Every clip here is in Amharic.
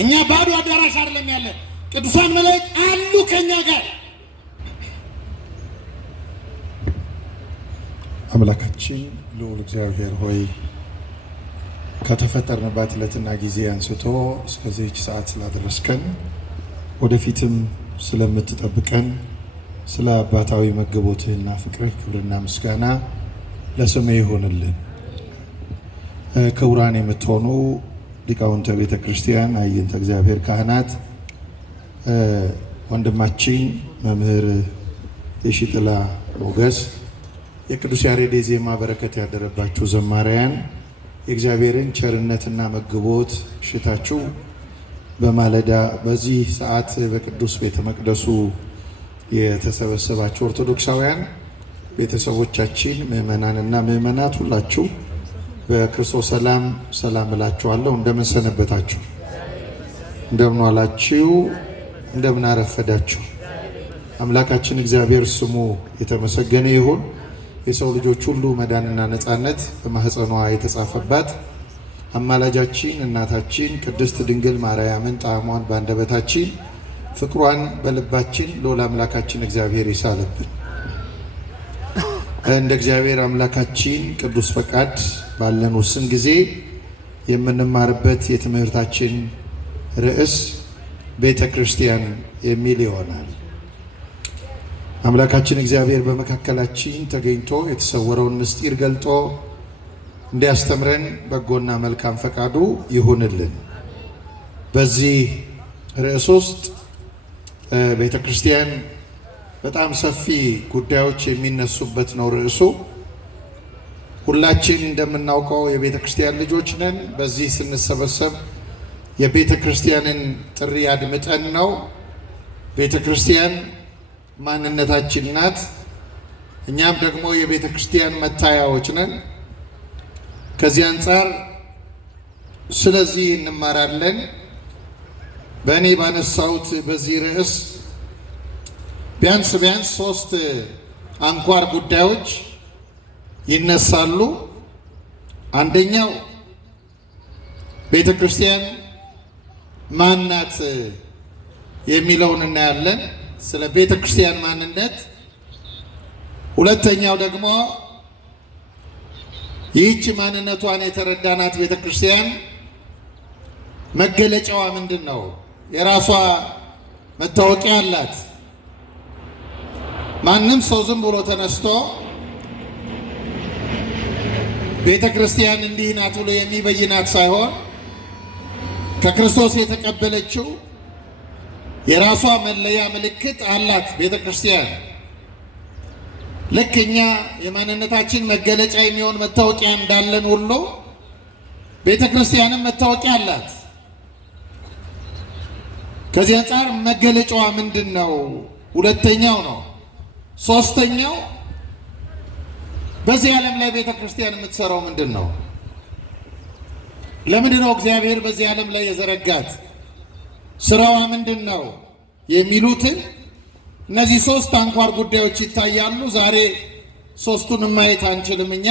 እኛ ባዶ አዳራሽ አይደለም ያለ ቅዱሳን መላእክት አሉ ከኛ ጋር። አምላካችን ልዑል እግዚአብሔር ሆይ ከተፈጠርንባት ዕለትና ጊዜ አንስቶ እስከዚህች ሰዓት ስላደረስከን ወደፊትም ስለምትጠብቀን ስለ አባታዊ መገቦትህና ፍቅርህ ክብርና ምስጋና ለስምህ ይሁንልን። ክቡራን የምትሆኑ ሊቃውንተ ቤተ ክርስቲያን፣ አይንተ እግዚአብሔር ካህናት፣ ወንድማችን መምህር የሺጥላ ሞገስ፣ የቅዱስ ያሬድ ዜማ በረከት ያደረባችሁ ዘማሪያን፣ የእግዚአብሔርን ቸርነትና መግቦት ሽታችሁ በማለዳ በዚህ ሰዓት በቅዱስ ቤተ መቅደሱ የተሰበሰባችሁ ኦርቶዶክሳውያን ቤተሰቦቻችን፣ ምእመናንና ምእመናት ሁላችሁ በክርስቶስ ሰላም እላችኋለሁ። እንደምን ሰነበታችሁ? እንደምን ዋላችሁ? እንደምን አረፈዳችሁ? አምላካችን እግዚአብሔር ስሙ የተመሰገነ ይሁን። የሰው ልጆች ሁሉ መዳንና ነፃነት በማህፀኗ የተጻፈባት አማላጃችን እናታችን ቅድስት ድንግል ማርያምን ጣዕሟን በአንደበታችን ፍቅሯን በልባችን ልዑል አምላካችን እግዚአብሔር ይሳልብን። እንደ እግዚአብሔር አምላካችን ቅዱስ ፈቃድ ባለን ውስን ጊዜ የምንማርበት የትምህርታችን ርዕስ ቤተ ክርስቲያን የሚል ይሆናል። አምላካችን እግዚአብሔር በመካከላችን ተገኝቶ የተሰወረውን ምስጢር ገልጦ እንዲያስተምረን በጎና መልካም ፈቃዱ ይሁንልን። በዚህ ርዕስ ውስጥ ቤተ ክርስቲያን በጣም ሰፊ ጉዳዮች የሚነሱበት ነው ርዕሱ። ሁላችን እንደምናውቀው የቤተ ክርስቲያን ልጆች ነን። በዚህ ስንሰበሰብ የቤተ ክርስቲያንን ጥሪ አድምጠን ነው። ቤተ ክርስቲያን ማንነታችን ናት። እኛም ደግሞ የቤተ ክርስቲያን መታያዎች ነን። ከዚህ አንጻር ስለዚህ እንማራለን። በእኔ ባነሳሁት በዚህ ርዕስ ቢያንስ 3 አንኳር ጉዳዮች ይነሳሉ። አንደኛው ቤተ ክርስቲያን ማን ናት የሚለውን እናያለን፣ ስለ ቤተ ክርስቲያን ማንነት። ሁለተኛው ደግሞ ይህች ማንነቷን የተረዳናት ቤተ ክርስቲያን መገለጫዋ ምንድን ነው? የራሷ መታወቂያ አላት። ማንም ሰው ዝም ብሎ ተነስቶ ቤተ ክርስቲያን እንዲህ ናት ብሎ የሚበይናት ሳይሆን ከክርስቶስ የተቀበለችው የራሷ መለያ ምልክት አላት ቤተ ክርስቲያን። ልክ እኛ የማንነታችን መገለጫ የሚሆን መታወቂያ እንዳለን ሁሉ ቤተ ክርስቲያንም መታወቂያ አላት። ከዚህ አንጻር መገለጫዋ ምንድን ነው? ሁለተኛው ነው። ሶስተኛው በዚህ ዓለም ላይ ቤተ ክርስቲያን የምትሰራው ምንድን ነው? ለምንድን ነው እግዚአብሔር በዚህ ዓለም ላይ የዘረጋት? ስራዋ ምንድን ነው? የሚሉትን እነዚህ 3 አንኳር ጉዳዮች ይታያሉ። ዛሬ 3ቱንም ማየት አንችልም። እኛ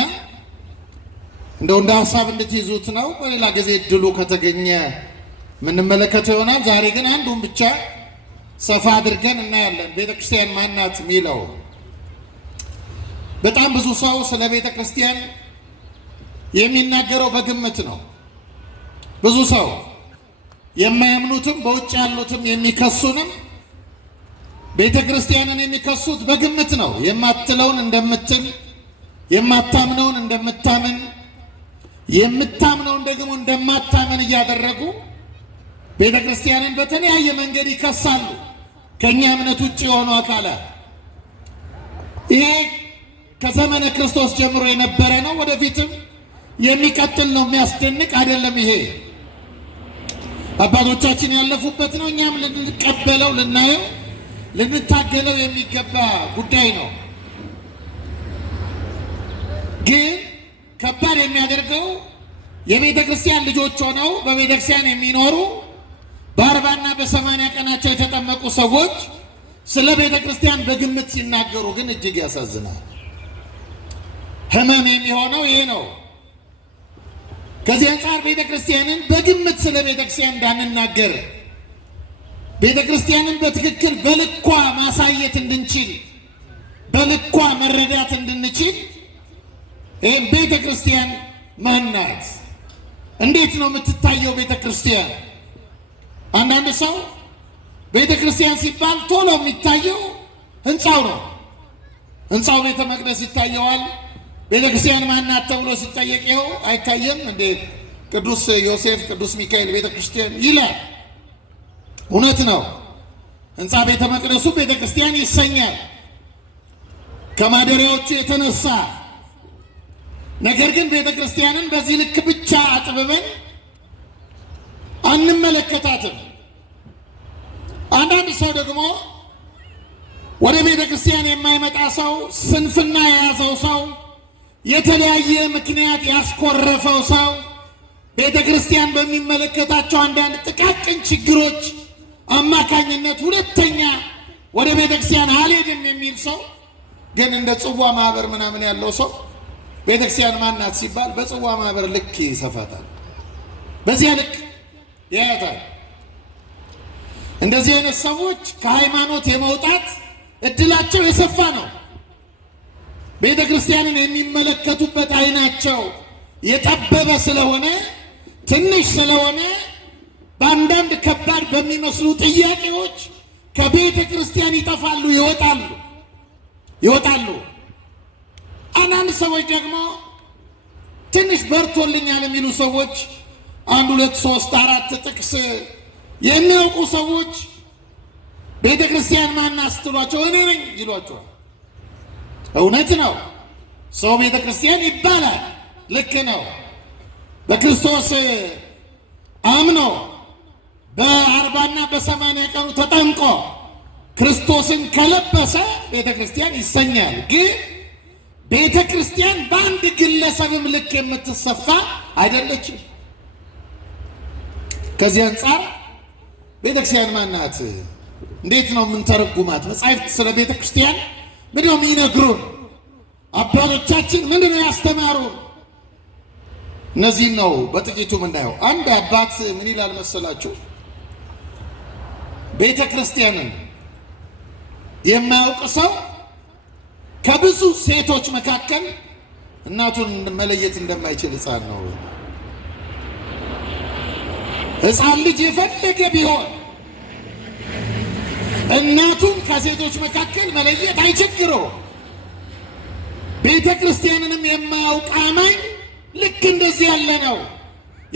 እንደው እንደ ሀሳብ እንድትይዙት ነው። በሌላ ጊዜ እድሉ ከተገኘ የምንመለከተው ይሆናል። ዛሬ ግን አንዱን ብቻ ሰፋ አድርገን እናያለን። ቤተ ክርስቲያን ማናት የሚለው። በጣም ብዙ ሰው ስለ ቤተ ክርስቲያን የሚናገረው በግምት ነው። ብዙ ሰው የማያምኑትም በውጭ ያሉትም የሚከሱንም ቤተ ክርስቲያንን የሚከሱት በግምት ነው። የማትለውን እንደምትል፣ የማታምነውን እንደምታምን፣ የምታምነውን ደግሞ እንደማታምን እያደረጉ ቤተ ክርስቲያንን በተለያየ መንገድ ይከሳሉ። ከኛ እምነት ውጭ የሆኑ አካላት። ይሄ ከዘመነ ክርስቶስ ጀምሮ የነበረ ነው። ወደፊትም የሚቀጥል ነው። የሚያስደንቅ አይደለም። ይሄ አባቶቻችን ያለፉበት ነው። እኛም ልንቀበለው፣ ልናየው፣ ልንታገለው የሚገባ ጉዳይ ነው። ግን ከባድ የሚያደርገው የቤተ ክርስቲያን ልጆች ሆነው በቤተ ክርስቲያን የሚኖሩ በ40 እና በ80 ቀናቸው የተጠመቁ ሰዎች ስለ ቤተ ክርስቲያን በግምት ሲናገሩ ግን እጅግ ያሳዝናል። ሕመም የሚሆነው ይሄ ነው። ከዚህ አንጻር ቤተ ክርስቲያንን በግምት ስለ ቤተ ክርስቲያን እንዳንናገር፣ ቤተ ክርስቲያንን በትክክል በልኳ ማሳየት እንድንችል፣ በልኳ መረዳት እንድንችል ይህም ቤተ ክርስቲያን ማን ናት? እንዴት ነው የምትታየው ቤተ ክርስቲያን? አንዳንድ ሰው ቤተ ክርስቲያን ሲባል ቶሎ የሚታየው ህንፃው ነው። ህንፃው ቤተ መቅደስ ይታየዋል። ቤተ ክርስቲያን ማን ናት ተብሎ ሲጠየቅ ይኸው አይታየም እንዴ ቅዱስ ዮሴፍ፣ ቅዱስ ሚካኤል ቤተ ክርስቲያን ይላል። እውነት ነው። ህንፃ ቤተ መቅደሱ ቤተ ክርስቲያን ይሰኛል ከማደሪያዎቹ የተነሳ። ነገር ግን ቤተ ክርስቲያንን በዚህ ልክ ብቻ አጥብበን አንመለከታትም። አንዳንድ ሰው ደግሞ ወደ ቤተ ክርስቲያን የማይመጣ ሰው፣ ስንፍና የያዘው ሰው፣ የተለያየ ምክንያት ያስኮረፈው ሰው ቤተ ክርስቲያን በሚመለከታቸው አንዳንድ ጥቃቅን ችግሮች አማካኝነት ሁለተኛ ወደ ቤተ ክርስቲያን አልሄድም የሚል ሰው ግን እንደ ጽዋ ማህበር ምናምን ያለው ሰው ቤተ ክርስቲያን ማናት ሲባል በጽዋ ማህበር ልክ ይሰፋታል፣ በዚያ ልክ ያያታል። እንደዚህ አይነት ሰዎች ከሃይማኖት የመውጣት እድላቸው የሰፋ ነው። ቤተ ክርስቲያንን የሚመለከቱበት አይናቸው የጠበበ ስለሆነ፣ ትንሽ ስለሆነ በአንዳንድ ከባድ በሚመስሉ ጥያቄዎች ከቤተ ክርስቲያን ይጠፋሉ፣ ይወጣሉ። አንዳንድ ሰዎች ደግሞ ትንሽ በርቶልኛል የሚሉ ሰዎች 1 2 3 4 ጥቅስ የሚያውቁ ሰዎች ቤተ ክርስቲያን ማናት ስትሏቸው እኔ ነኝ ይሏቸዋል። እውነት ነው። ሰው ቤተ ክርስቲያን ይባላል። ልክ ነው። በክርስቶስ አምኖ በ40 እና በ80 ቀኑ ተጠምቆ ክርስቶስን ከለበሰ ቤተ ክርስቲያን ይሰኛል። ግን ቤተ ክርስቲያን በአንድ ግለሰብም ልክ የምትሰፋ አይደለችም። ከዚህ አንጻር ቤተ ክርስቲያን ማናት? እንዴት ነው የምንተረጉማት? መጻሕፍት ስለ ቤተ ክርስቲያን ምንድነው የሚነግሩን? አባቶቻችን ምንድነው ያስተማሩን? እነዚህን ነው በጥቂቱ የምናየው። አንድ አባት ምን ይላል መሰላችሁ? ቤተ ክርስቲያንን የማያውቅ ሰው ከብዙ ሴቶች መካከል እናቱን መለየት እንደማይችል ሕፃን ነው። ሕፃን ልጅ የፈለገ ቢሆን እናቱን ከሴቶች መካከል መለየት አይቸግረው። ቤተ ክርስቲያንንም የማያውቅ አማኝ ልክ እንደዚህ ያለ ነው።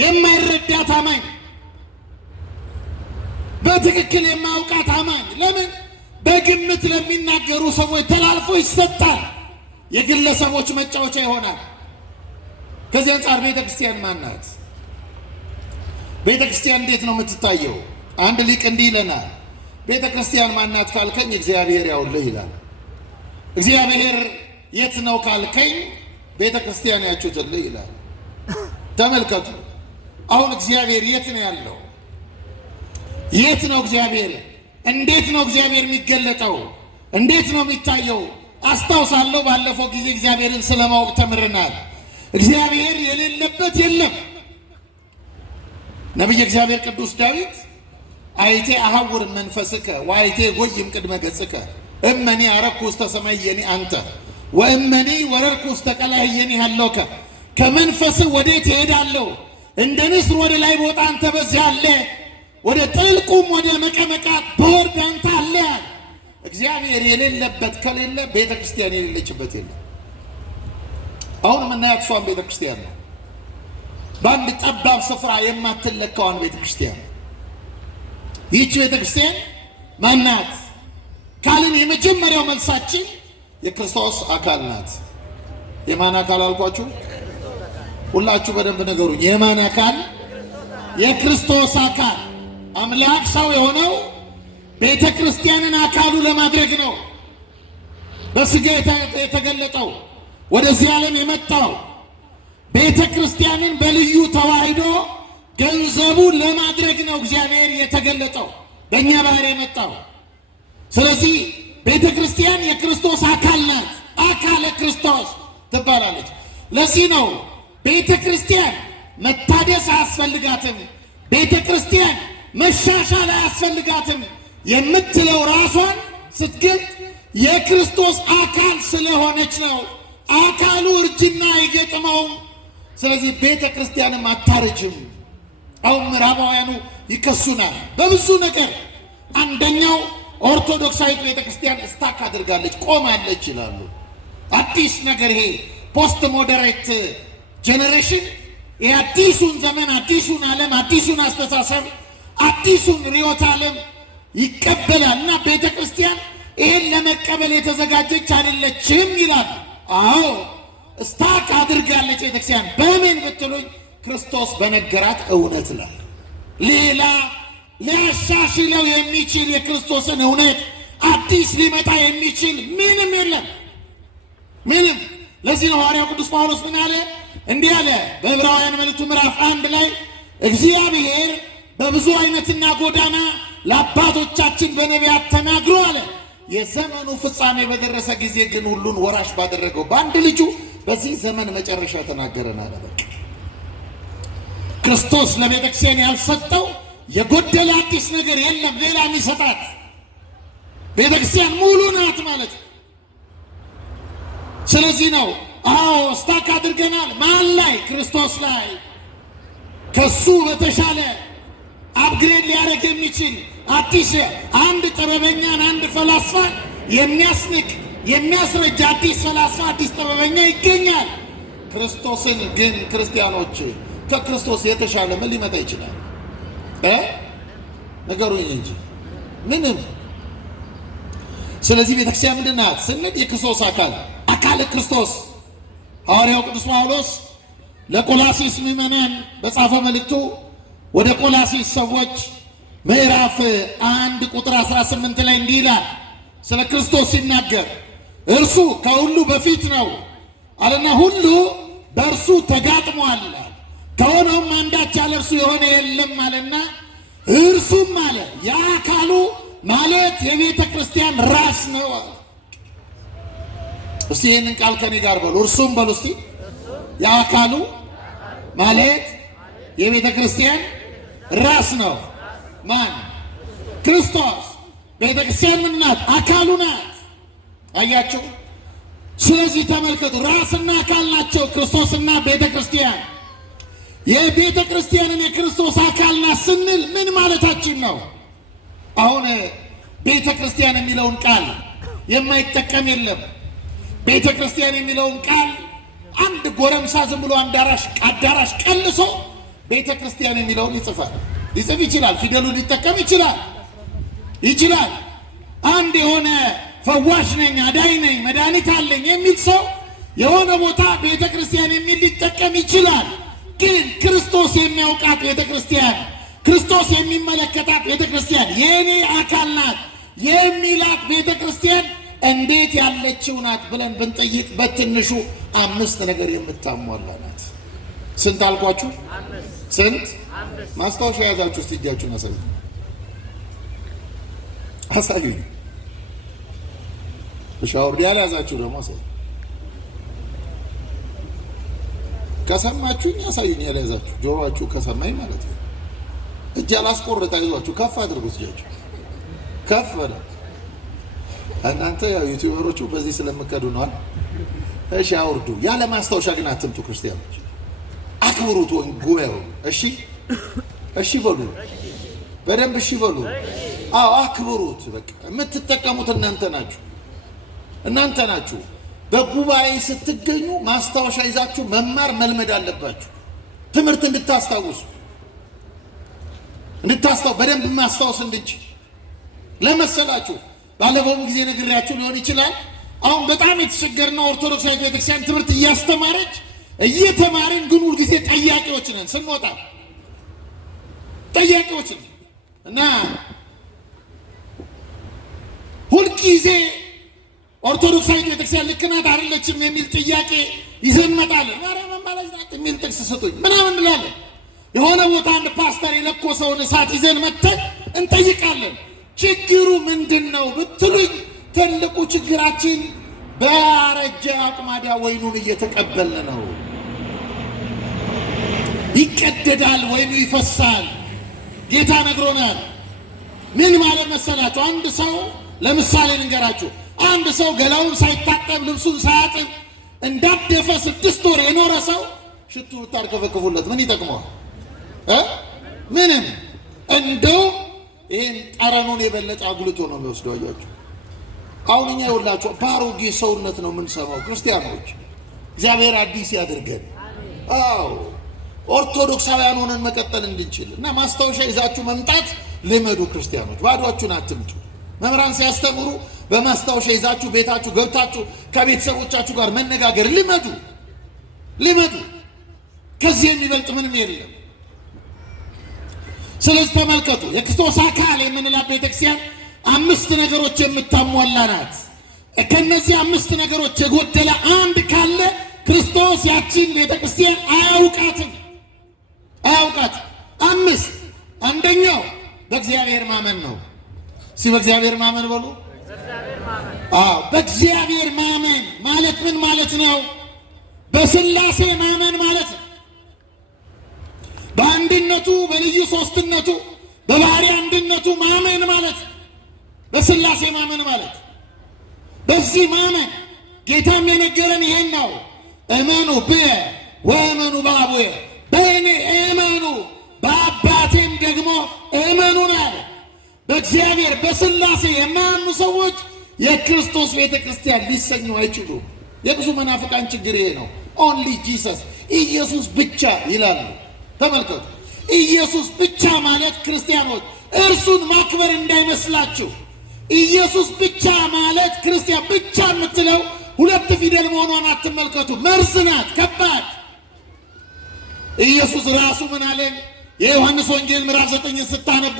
የማይረዳት አማኝ፣ በትክክል የማያውቃት አማኝ ለምን በግምት ለሚናገሩ ሰዎች ተላልፎ ይሰጣል፣ የግለሰቦች መጫወቻ ይሆናል። ከዚህ አንጻር ቤተ ክርስቲያን ማናት? ቤተ ክርስቲያን እንዴት ነው የምትታየው? አንድ ሊቅ እንዲህ ይለናል። ቤተ ክርስቲያን ማናት ካልከኝ እግዚአብሔር ያውልህ ይላል። እግዚአብሔር የት ነው ካልከኝ ቤተ ክርስቲያን ያችሁትልህ ይላል። ተመልከቱ፣ አሁን እግዚአብሔር የት ነው ያለው? የት ነው እግዚአብሔር? እንዴት ነው እግዚአብሔር የሚገለጠው? እንዴት ነው የሚታየው? አስታውሳለሁ ባለፈው ጊዜ እግዚአብሔርን ስለማወቅ ተምረናል። እግዚአብሔር የሌለበት የለም። ነቢየ እግዚአብሔር ቅዱስ ዳዊት አይቴ አሐውር መንፈስከ ወአይቴ ጎይም ቅድመ ገጽከ እመኒ አረኩ ውስተ ሰማየኒ አንተ ወእመኒ ወረድኩ ውስተ ቀላየኒ ሀለውከ። ከመንፈስህ ወዴት እሄዳለሁ? እንደ ንስር ወደ ላይ በወጣ አንተ በዚያ አለ፣ ወደ ጥልቁም ወደ መቀመቃት በወርድ አንተ አለ። እግዚአብሔር የሌለበት ከሌለ ቤተ ክርስቲያን የሌለችበት የለም። አሁን የምናያት እሷን ቤተ ክርስቲያን ነው። በአንድ ጠባብ ስፍራ የማትለካዋን ቤተ ክርስቲያን። ይህች ቤተ ክርስቲያን ማናት ካልን የመጀመሪያው መልሳችን የክርስቶስ አካል ናት። የማን አካል አልኳችሁ? ሁላችሁ በደንብ ነገሩኝ። የማን አካል? የክርስቶስ አካል። አምላክ ሰው የሆነው ቤተ ክርስቲያንን አካሉ ለማድረግ ነው በስጋ የተገለጠው፣ ወደዚህ ዓለም የመጣው ቤተ ክርስቲያንን በልዩ ተዋህዶ ገንዘቡ ለማድረግ ነው እግዚአብሔር የተገለጠው፣ በእኛ ባህር የመጣው። ስለዚህ ቤተ ክርስቲያን የክርስቶስ አካል ናት። አካለ ክርስቶስ ትባላለች። ለዚህ ነው ቤተ ክርስቲያን መታደስ አያስፈልጋትም፣ ቤተ ክርስቲያን መሻሻል አያስፈልጋትም የምትለው ራሷን ስትገልጥ የክርስቶስ አካል ስለሆነች ነው። አካሉ እርጅና አይገጥመውም። ስለዚህ ቤተ ክርስቲያንም አታረጅም። አሁን ምዕራባውያኑ ይከሱናል በብዙ ነገር። አንደኛው ኦርቶዶክሳዊት ቤተ ክርስቲያን ስታክ አድርጋለች፣ ቆማለች ይላሉ። አዲስ ነገር ይሄ ፖስት ሞደሬት ጄኔሬሽን የአዲሱን ዘመን አዲሱን ዓለም አዲሱን አስተሳሰብ አዲሱን ርዕዮተ ዓለም ይቀበላል እና ቤተ ክርስቲያን ይህን ለመቀበል የተዘጋጀች አይደለችም ይላል። አዎ ስታክ አድርጋለች ቤተክርስቲያን። በምን ብትሉኝ ክርስቶስ በነገራት እውነት ላይ ሌላ ሊያሻሽለው የሚችል የክርስቶስን እውነት አዲስ ሊመጣ የሚችል ምንም የለም፣ ምንም። ለዚህ ነው ሐዋርያው ቅዱስ ጳውሎስ ምን አለ? እንዲህ አለ በዕብራውያን መልእክቱ ምዕራፍ 1 ላይ እግዚአብሔር በብዙ አይነትና ጎዳና ለአባቶቻችን በነቢያት ተናግሮ አለ። የዘመኑ ፍጻሜ በደረሰ ጊዜ ግን ሁሉን ወራሽ ባደረገው በአንድ ልጁ በዚህ ዘመን መጨረሻ ተናገረን አለ። በቃ ክርስቶስ ለቤተክርስቲያን ያልሰጠው የጎደለ አዲስ ነገር የለም። ሌላ የሚሰጣት ቤተክርስቲያን ሙሉ ናት ማለት ነው። ስለዚህ ነው አዎ ስታክ አድርገናል። ማን ላይ? ክርስቶስ ላይ። ከሱ በተሻለ አፕግሬድ ሊያደርግ የሚችል አዲስ አንድ ጥበበኛን አንድ ፈላስፋን የሚያስንቅ የሚያስረጅ አዲስ ፈላስፋ አዲስ ጥበበኛ ይገኛል። ክርስቶስን ግን ክርስቲያኖች ከክርስቶስ የተሻለ ምን ሊመጣ ይችላል? ነገሩኝ እንጂ ምንም። ስለዚህ ቤተክርስቲያን ምንድን ናት ስንል የክርስቶስ አካል ክርስቶስ። ሐዋርያው ቅዱስ ጳውሎስ ለቆላሲስ ምዕመናን በጻፈው መልእክቱ ወደ ቆላሲስ ሰዎች ምዕራፍ 1 ቁጥር 18 ላይ እንዲህ ይላል ስለ ክርስቶስ ሲናገር እርሱ ከሁሉ በፊት ነው አለና ሁሉ በእርሱ ተጋጥሟል፣ ከሆነውም አንዳች ያለ እርሱ የሆነ የለም አለና እርሱም አለ የአካሉ ማለት የቤተ ክርስቲያን ራስ ነው። እስቲ ይህንን ቃል ከኔ ጋር በሉ። እርሱም በሉ እስቲ። የአካሉ ማለት የቤተ ክርስቲያን ራስ ነው። ማን? ክርስቶስ። ቤተ ክርስቲያን ምን ናት? አካሉ ናት። አያችሁ? ስለዚህ ተመልከቱ፣ ራስና አካል ናቸው ክርስቶስና ቤተ ክርስቲያን። የቤተ ክርስቲያንን የክርስቶስ አካል ናት ስንል ምን ማለታችን ነው? አሁን ቤተ ክርስቲያን የሚለውን ቃል የማይጠቀም የለም። ቤተ ክርስቲያን የሚለውን ቃል አንድ ጎረምሳ ዝም ብሎ አዳራሽ ቀልሶ ቤተ ክርስቲያን የሚለውን ሊጽፍ ይችላል። ፊደሉን ሊጠቀም ይችላል። አንድ የሆነ ፈዋሽ ነኝ፣ አዳኝ ነኝ፣ መድኃኒት አለኝ የሚል ሰው የሆነ ቦታ ቤተ ክርስቲያን የሚል ሊጠቀም ይችላል። ግን ክርስቶስ የሚያውቃት ቤተ ክርስቲያን፣ ክርስቶስ የሚመለከታት ቤተ ክርስቲያን፣ የእኔ አካል ናት የሚላት ቤተ ክርስቲያን እንዴት ያለችው ናት ብለን ብንጠይቅ በትንሹ 5 ነገር የምታሟላ ናት። ስንት አልኳችሁ? ስንት? ማስታወሻ የያዛችሁ እስቲ እጃችሁን አሳዩኝ። ሻወር ያልያዛችሁ ደግሞ አሳዩ። ከሰማችሁኝ አሳዩኝ። ያልያዛችሁ ጆሮአችሁ ከሰማኝ ማለት ነው። እጅ አላስቆርጥ፣ አይዟችሁ፣ ከፍ አድርጉት። እጃችሁ ከፍ በለ። እናንተ ያው ዩቲዩበሮቹ በዚህ ስለምከዱ ነው። እሺ አውርዱ። ያለ ማስታወሻ ግን አትምጡ። ክርስቲያኖች አክብሩት ጉባኤው። እሺ በሉ፣ በደንብ እሺ በሉ። አዎ አክብሩት። በቃ የምትጠቀሙት እናንተ ናችሁ። በጉባኤ ስትገኙ ማስታወሻ ይዛችሁ መማር መልመድ አለባችሁ። ትምህርት እንድታስታውሱ በደንብ ማስታወስ እንድችል ለመሰላችሁ። ባለፈውም ጊዜ ነግሬያችሁ ሊሆን ይችላል። አሁን በጣም የተቸገርነው ኦርቶዶክሳዊት ቤተክርስቲያን ትምህርት እየተማርን ግን ሁልጊዜ ጠያቂዎች ነን። ስንወጣ ጠያቂዎች ነን እና ሁልጊዜ ኦርቶዶክሳዊት ቤተክርስቲያን ልክ ናት አይደለችም የሚል ጥያቄ ይዘን እንመጣለን። ማርያም አማላጅ ናት የሚል ጥቅስ ስጡኝ ምናምን እንላለን። የሆነ ቦታ አንድ ፓስተር የለኮሰውን እሳት ይዘን መተን እንጠይቃለን። ችግሩ ምንድን ነው ብትሉኝ፣ ትልቁ ችግራችን በያረጀ አቁማዳ ወይኑን እየተቀበልን ነው። ይቀደዳል፣ ወይኑ ይፈሳል። ጌታ ነግሮናል። ምን ማለት መሰላችሁ? አንድ ሰው ለምሳሌ ልንገራችሁ። አንድ ሰው ገላውን ሳይታጠብ ልብሱን ሳያጥብ እንዳደፈ 6 ወር የኖረ ሰው ሽቱ ብታርከፈክፉለት ምን ይጠቅመዋል? ምንም። እንደው ይህን ጠረኑን የበለጠ አጉልቶ ነው የሚወስደው። አያችሁ፣ አሁን እኛ ይኸውላችሁ በአሮጌ ሰውነት ነው የምንሰማው። ክርስቲያኖች እግዚአብሔር አዲስ ያድርገን። አዎ ኦርቶዶክሳውያን ሆነን መቀጠል እንድንችል እና ማስታወሻ ይዛችሁ መምጣት ልመዱ። ክርስቲያኖች ባዷችሁን አትምጡ። መምህራን ሲያስተምሩ በማስታወሻ ይዛችሁ ቤታችሁ ገብታችሁ ከቤተሰቦቻችሁ ጋር መነጋገር ልመዱ። ከዚህ የሚበልጥ ምንም የለም። ስለዚህ ተመልከቱ፣ የክርስቶስ አካል የምንላት ቤተክርስቲያን 5 ነገሮች የምታሟላ ናት። ከነዚህ 5 ነገሮች የጎደለ አንድ ካለ ክርስቶስ ያችን ቤተክርስቲያን አያውቃትም። 5 አንደኛው በእግዚአብሔር ማመን ነው። በእግዚአብሔር ማመን በሉ። በእግዚአብሔር ማመን ማለት ምን ማለት ነው? በስላሴ ማመን ማለት ነው። በአንድነቱ በልዩ ሶስትነቱ በባህሪ አንድነቱ ማመን ማለት በስላሴ ማመን ማለት። በዚህ ማመን ጌታም የነገረን ይሄን ነው። እመኑ ብየ ወእመኑ በአቡየ፣ በእኔ እመኑ በአባቴም ደግሞ እመኑን አለ። በእግዚአብሔር በስላሴ የማያምኑ ሰዎች የክርስቶስ ቤተ ክርስቲያን ሊሰኙ አይችሉም። የብዙ መናፍቃን ችግር ይሄ ነው። ኦንሊ ጂሰስ፣ ኢየሱስ ብቻ ይላሉ። ተመልከቱ፣ ኢየሱስ ብቻ ማለት ክርስቲያኖች እርሱን ማክበር እንዳይመስላችሁ። ኢየሱስ ብቻ ማለት ክርስቲያን ብቻ የምትለው 2 ፊደል መሆኗን አትመልከቱ። መርዝ ናት፣ ከባድ። ኢየሱስ ራሱ ምን አለን? የዮሐንስ ወንጌል ምዕራፍ 9 ስታነቡ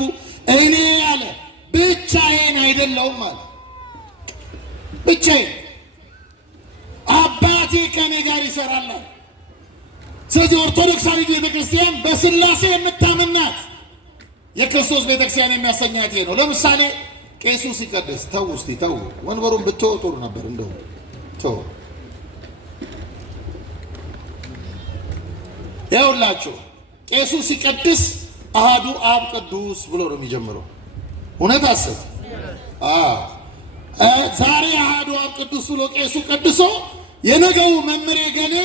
እኔ ያለ ብቻዬን አይደለሁም አለ። ብቻዬን፣ አባቴ ከኔ ጋር ይሰራል። ስለዚህ ኦርቶዶክሳዊ ቤተክርስቲያን በስላሴ የምታምናት የክርስቶስ ቤተክርስቲያን የሚያሰኛት ይሄ ነው። ለምሳሌ ቄሱ ሲቀድስ ተው ወንበሩን ብትወው ጥሩ ነበር። እንደው ተው ይኸውላችሁ፣ ቄሱ ሲቀድስ አሃዱ አብ ቅዱስ ብሎ ነው የሚጀምረው። እውነት አሰብ ዛሬ አሃዱ አብ ቅዱስ ብሎ ቄሱ ቀድሶ የነገው መምሬ ገሌ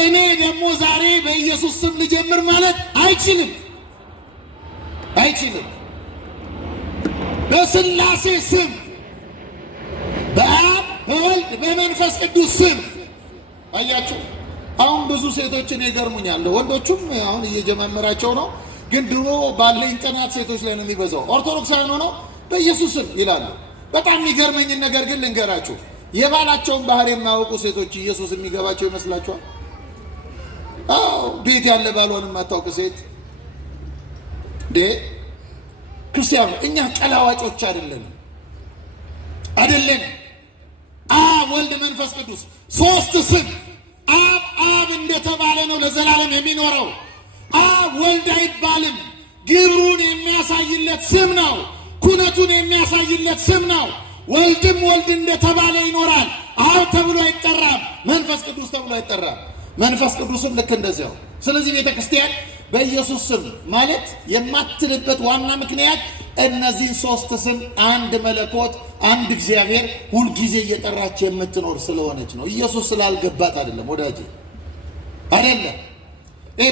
እኔ ደግሞ ዛሬ በኢየሱስ ስም ልጀምር ማለት አይችልም። በስላሴ ስም በአብ በወልድ በመንፈስ ቅዱስ ስም። አያችሁ፣ አሁን ብዙ ሴቶችን ይገርሙኛል። ወንዶቹም አሁን እየጀማመራቸው ነው፣ ግን ድሮ ባለኝ ጥናት ሴቶች ላይ ነው የሚበዛው። ኦርቶዶክሳውያን ሆነው በኢየሱስ ስም ይላሉ። በጣም የሚገርመኝን ነገር ግን ልንገራችሁ። የባላቸውን ባህሪ የማያውቁ ሴቶች ኢየሱስ የሚገባቸው ይመስላችኋል? ቤት ያለ ባሏን የማታውቅ ሴት ክርስቲያኑ፣ እኛ ቀላዋጮች አይደለንም። አብ ወልድ መንፈስ ቅዱስ 3 ስም። አብ እንደተባለ ነው ለዘላለም የሚኖረው። አብ ወልድ አይባልም። ግብሩን የሚያሳይለት ስም ነው። ኩነቱን የሚያሳይለት ስም ነው። ወልድም ወልድ እንደተባለ ይኖራል። አብ ተብሎ አይጠራም። መንፈስ ቅዱስ ተብሎ አይጠራም። መንፈስ ቅዱስም ልክ እንደዚያው። ስለዚህ ቤተ ክርስቲያን በኢየሱስ ስም ማለት የማትልበት ዋና ምክንያት እነዚህን 3 ስም አንድ መለኮት አንድ እግዚአብሔር ሁልጊዜ እየጠራች የምትኖር ስለሆነች ነው። ኢየሱስ ስላልገባት አይደለም ወዳጄ፣ አይደለም።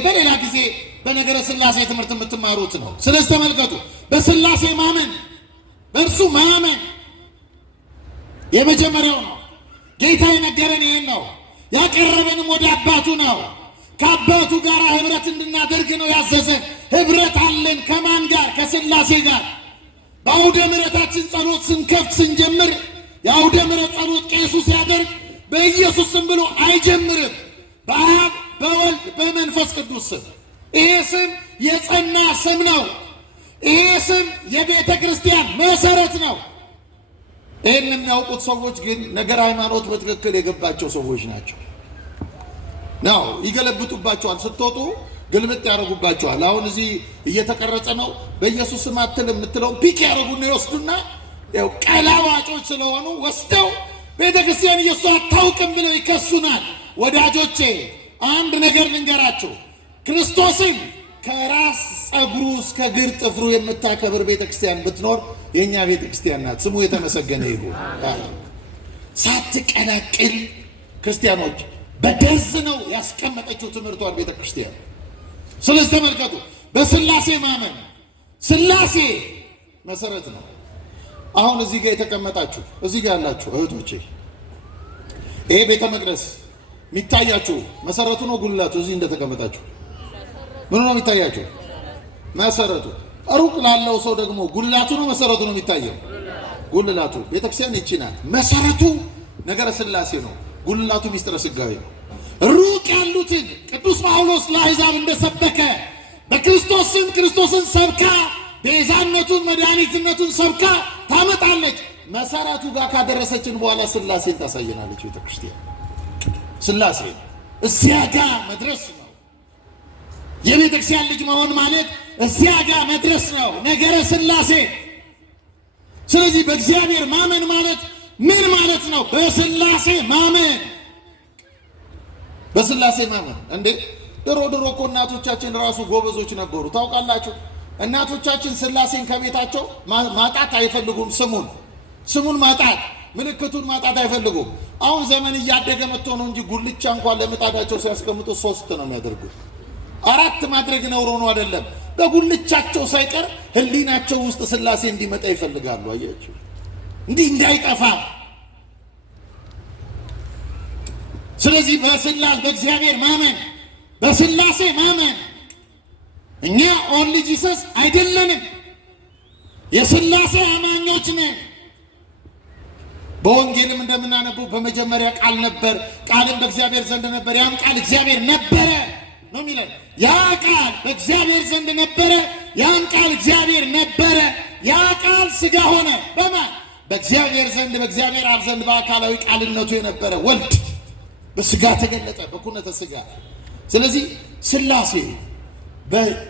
በሌላ ጊዜ በነገረ ስላሴ ትምህርት የምትማሩት ነው። ስለዚህ ተመልከቱ፣ በስላሴ ማመን፣ በእርሱ ማመን የመጀመሪያው ነው። ጌታ የነገረን ይሄን ነው። ያቀረበንም ወደ አባቱ ነው። ከአባቱ ጋር ህብረት እንድናደርግ ነው ያዘዘን። ህብረት አለን ከማን ጋር? ከስላሴ ጋር። በአውደ ምሕረታችን ጸሎት ስንከፍት ስንጀምር የአውደ ምሕረት ጸሎት ቄሱ ሲያደርግ በኢየሱስ ስም ብሎ አይጀምርም። በአብ በወልድ በመንፈስ ቅዱስ ስም። ይሄ ስም የጸና ስም ነው። ይሄ ስም የቤተ ክርስቲያን መሰረት ነው። ይህን የሚያውቁት ሰዎች ግን ነገር ሃይማኖት በትክክል የገባቸው ሰዎች ናቸው። ይገለብጡባቸዋል። ስትወጡ ግልብጥ ያደርጉባቸዋል። አሁን እዚህ እየተቀረጸ ነው። በኢየሱስ ስም አትል የምትለውን ፒክ ያደርጉና ይወስዱና ቀላዋጮች ስለሆኑ ወስደው ቤተ ክርስቲያን ኢየሱስ አታውቅም ብለው ይከሱናል። ወዳጆቼ አንድ ነገር ልንገራችሁ። ክርስቶስን ከራስ ጸጉሩ እስከ እግር ጥፍሩ የምታከብር ቤተክርስቲያን ብትኖር የኛ ቤተክርስቲያን ናት። ስሙ የተመሰገነ ይሁን። ሳትቀላቅል ክርስቲያኖች በደዝ ነው ያስቀመጠችው ትምህርቷን ቤተክርስቲያን። ስለዚህ ተመልከቱ፣ በስላሴ ማመን ስላሴ መሰረት ነው። አሁን እዚህ ጋር የተቀመጣችሁ እዚህ ጋር ያላችሁ እህቶቼ ይሄ ቤተ መቅደስ የሚታያችሁ መሰረቱ ነው ጉልላቱ? እዚህ እንደተቀመጣችሁ ምኑ ነው የሚታያችሁ? መሰረቱ። ሩቅ ላለው ሰው ደግሞ ጉልላቱ ነው መሰረቱ ነው የሚታየው? ጉልላቱ። ቤተክርስቲያን ይቺ ናት። መሰረቱ ነገረ ስላሴ ነው፣ ጉልላቱ ሚስጥረ ስጋዌ ነው። ሩቅ ያሉትን ቅዱስ ጳውሎስ ለአሕዛብ እንደሰበከ በክርስቶስ ስም ክርስቶስን ሰብካ ቤዛነቱን መድኃኒትነቱን ሰብካ ታመጣለች። መሰረቱ ጋር ካደረሰችን በኋላ ስላሴን ታሳየናለች ቤተክርስቲያን። ስላሴ እዚያ ጋር መድረስ ነው። የቤተክርስቲያን ልጅ መሆን ማለት እዚያ ጋር መድረስ ነው፣ ነገረ ስላሴ። ስለዚህ በእግዚአብሔር ማመን ማለት ምን ማለት ነው? በስላሴ ማመን። በስላሴ ማመን እንዴ! ድሮ እኮ እናቶቻችን ራሱ ጎበዞች ነበሩ። ታውቃላችሁ፣ እናቶቻችን ስላሴን ከቤታቸው ማጣት አይፈልጉም። ስሙን ማጣት፣ ምልክቱን ማጣት አይፈልጉም። አሁን ዘመን እያደገ መጥቶ ነው እንጂ ጉልቻ እንኳን ለምጣዳቸው ሲያስቀምጡ 3 ነው የሚያደርጉት። 4 ማድረግ ነውር ሆኖ አይደለም። በጉልቻቸው ሳይቀር ሕሊናቸው ውስጥ ስላሴ እንዲመጣ ይፈልጋሉ። አያችሁ፣ እንዲህ እንዳይጠፋ። ስለዚህ በእግዚአብሔር ማመን፣ በስላሴ ማመን። እኛ ኦንሊ ጂሰስ አይደለንም፣ የስላሴ አማኞች ነን። በወንጌልም እንደምናነበው በመጀመሪያ ቃል ነበር፣ ቃልም በእግዚአብሔር ዘንድ ነበር፣ ያም ቃል እግዚአብሔር ነበረ ነው የሚለን። ያ ቃል በእግዚአብሔር ዘንድ ነበረ፣ ያም ቃል እግዚአብሔር ነበረ። ያ ቃል ሥጋ ሆነ። በማን? በእግዚአብሔር ዘንድ በእግዚአብሔር አብ ዘንድ በአካላዊ ቃልነቱ የነበረ ወልድ በሥጋ ተገለጠ፣ በኩነተ ሥጋ። ስለዚህ ስላሴ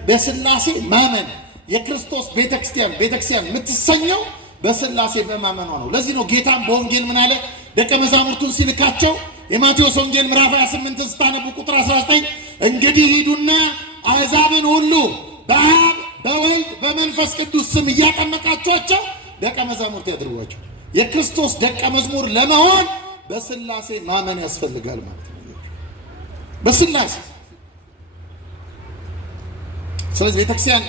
በስላሴ ማመን የክርስቶስ ቤተክርስቲያን የምትሰኘው በስላሴ በማመኗ ነው። ለዚህ ነው ጌታም በወንጌል ምን አለ? ደቀ መዛሙርቱን ሲልካቸው የማቴዎስ ወንጌል ምዕራፍ 28 ስታነቡ ቁጥር 19 እንግዲህ ሂዱና አሕዛብን ሁሉ በአብ በወልድ በመንፈስ ቅዱስ ስም እያጠመቃችኋቸው ደቀ መዛሙርት ያድርጓቸው። የክርስቶስ ደቀ መዝሙር ለመሆን በስላሴ ማመን ያስፈልጋል ማለት ነው። በስላሴ። ስለዚህ ቤተክርስቲያን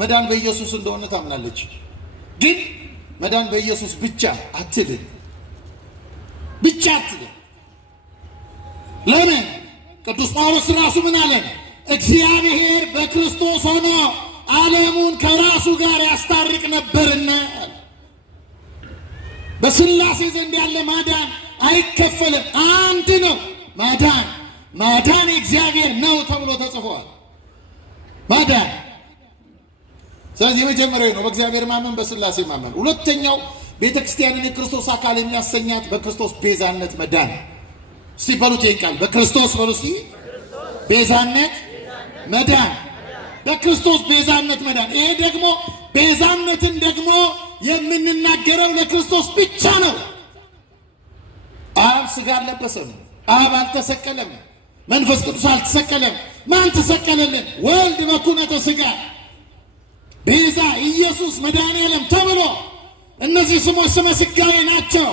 መዳን በኢየሱስ እንደሆነ ታምናለች። ግን መዳን በኢየሱስ ብቻ አትልም። ለምን? ቅዱስ ጳውሎስ ራሱ ምን አለን? እግዚአብሔር በክርስቶስ ሆኖ ዓለሙን ከራሱ ጋር ያስታርቅ ነበርና። በስላሴ ዘንድ ያለ ማዳን አይከፈልም፣ አንድ ነው። ማዳን የእግዚአብሔር ነው ተብሎ ተጽፏል። ማዳን። ስለዚህ የመጀመሪያው ነው በእግዚአብሔር ማመን፣ በስላሴ ማመን። ሁለተኛው ቤተክርስቲያንን የክርስቶስ አካል የሚያሰኛት በክርስቶስ ቤዛነት መዳን። እስቲ በሉት ይህን ቃል በክርስቶስ በሉ እስቲ። ቤዛነት መዳን፣ በክርስቶስ ቤዛነት መዳን። ይሄ ደግሞ ቤዛነትን ደግሞ የምንናገረው ለክርስቶስ ብቻ ነው። አብ ሥጋ አልለበሰም፣ አብ አልተሰቀለም፣ መንፈስ ቅዱስ አልተሰቀለም። ማን ተሰቀለልን? ወልድ በኩነተ ሥጋ ቤዛ ኢየሱስ መድኃኔዓለም ተብሎ እነዚህ ስሞች ስመ ሥጋዌ ናቸው።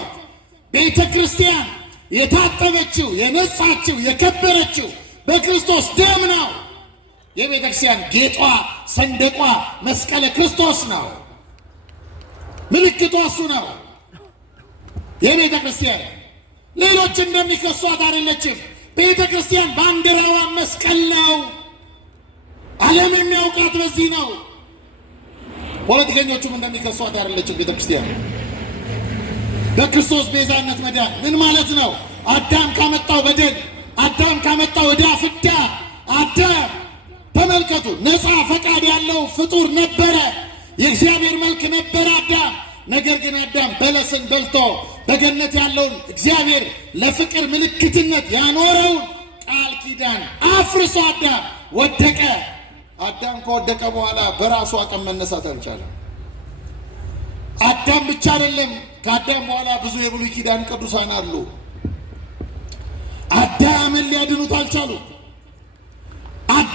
ቤተ ክርስቲያን የታጠበችው የነጻችው የከበረችው በክርስቶስ ደም ነው። የቤተ ክርስቲያን ጌጧ ሰንደቋ መስቀለ ክርስቶስ ነው። ምልክቷ እሱ ነው። የቤተ ክርስቲያን ሌሎች እንደሚከሷት አይደለችም። ቤተ ክርስቲያን ባንዲራዋ መስቀል ነው። ዓለም የሚያውቃት በዚህ ነው። ፖለቲከኞቹም እንደሚከሷት አይደለችም። ቤተ ክርስቲያን በክርስቶስ ቤዛነት መዳን ምን ማለት ነው? አዳም ካመጣው በደል፣ አዳም ካመጣው ዕዳ ፍዳ፣ አዳም ተመልከቱ፣ ነፃ ፈቃድ ያለው ፍጡር ነበረ። የእግዚአብሔር መልክ ነበረ አዳም። ነገር ግን አዳም በለስን በልቶ በገነት ያለውን እግዚአብሔር ለፍቅር ምልክትነት ያኖረውን ቃል ኪዳን አፍርሶ አዳም ወደቀ። አዳም ከወደቀ በኋላ በራሱ አቅም መነሳት አልቻለም። አዳም ብቻ አይደለም፣ ከአዳም በኋላ ብዙ የብሉይ ኪዳን ቅዱሳን አሉ። አዳምን ሊያድኑት አልቻሉ።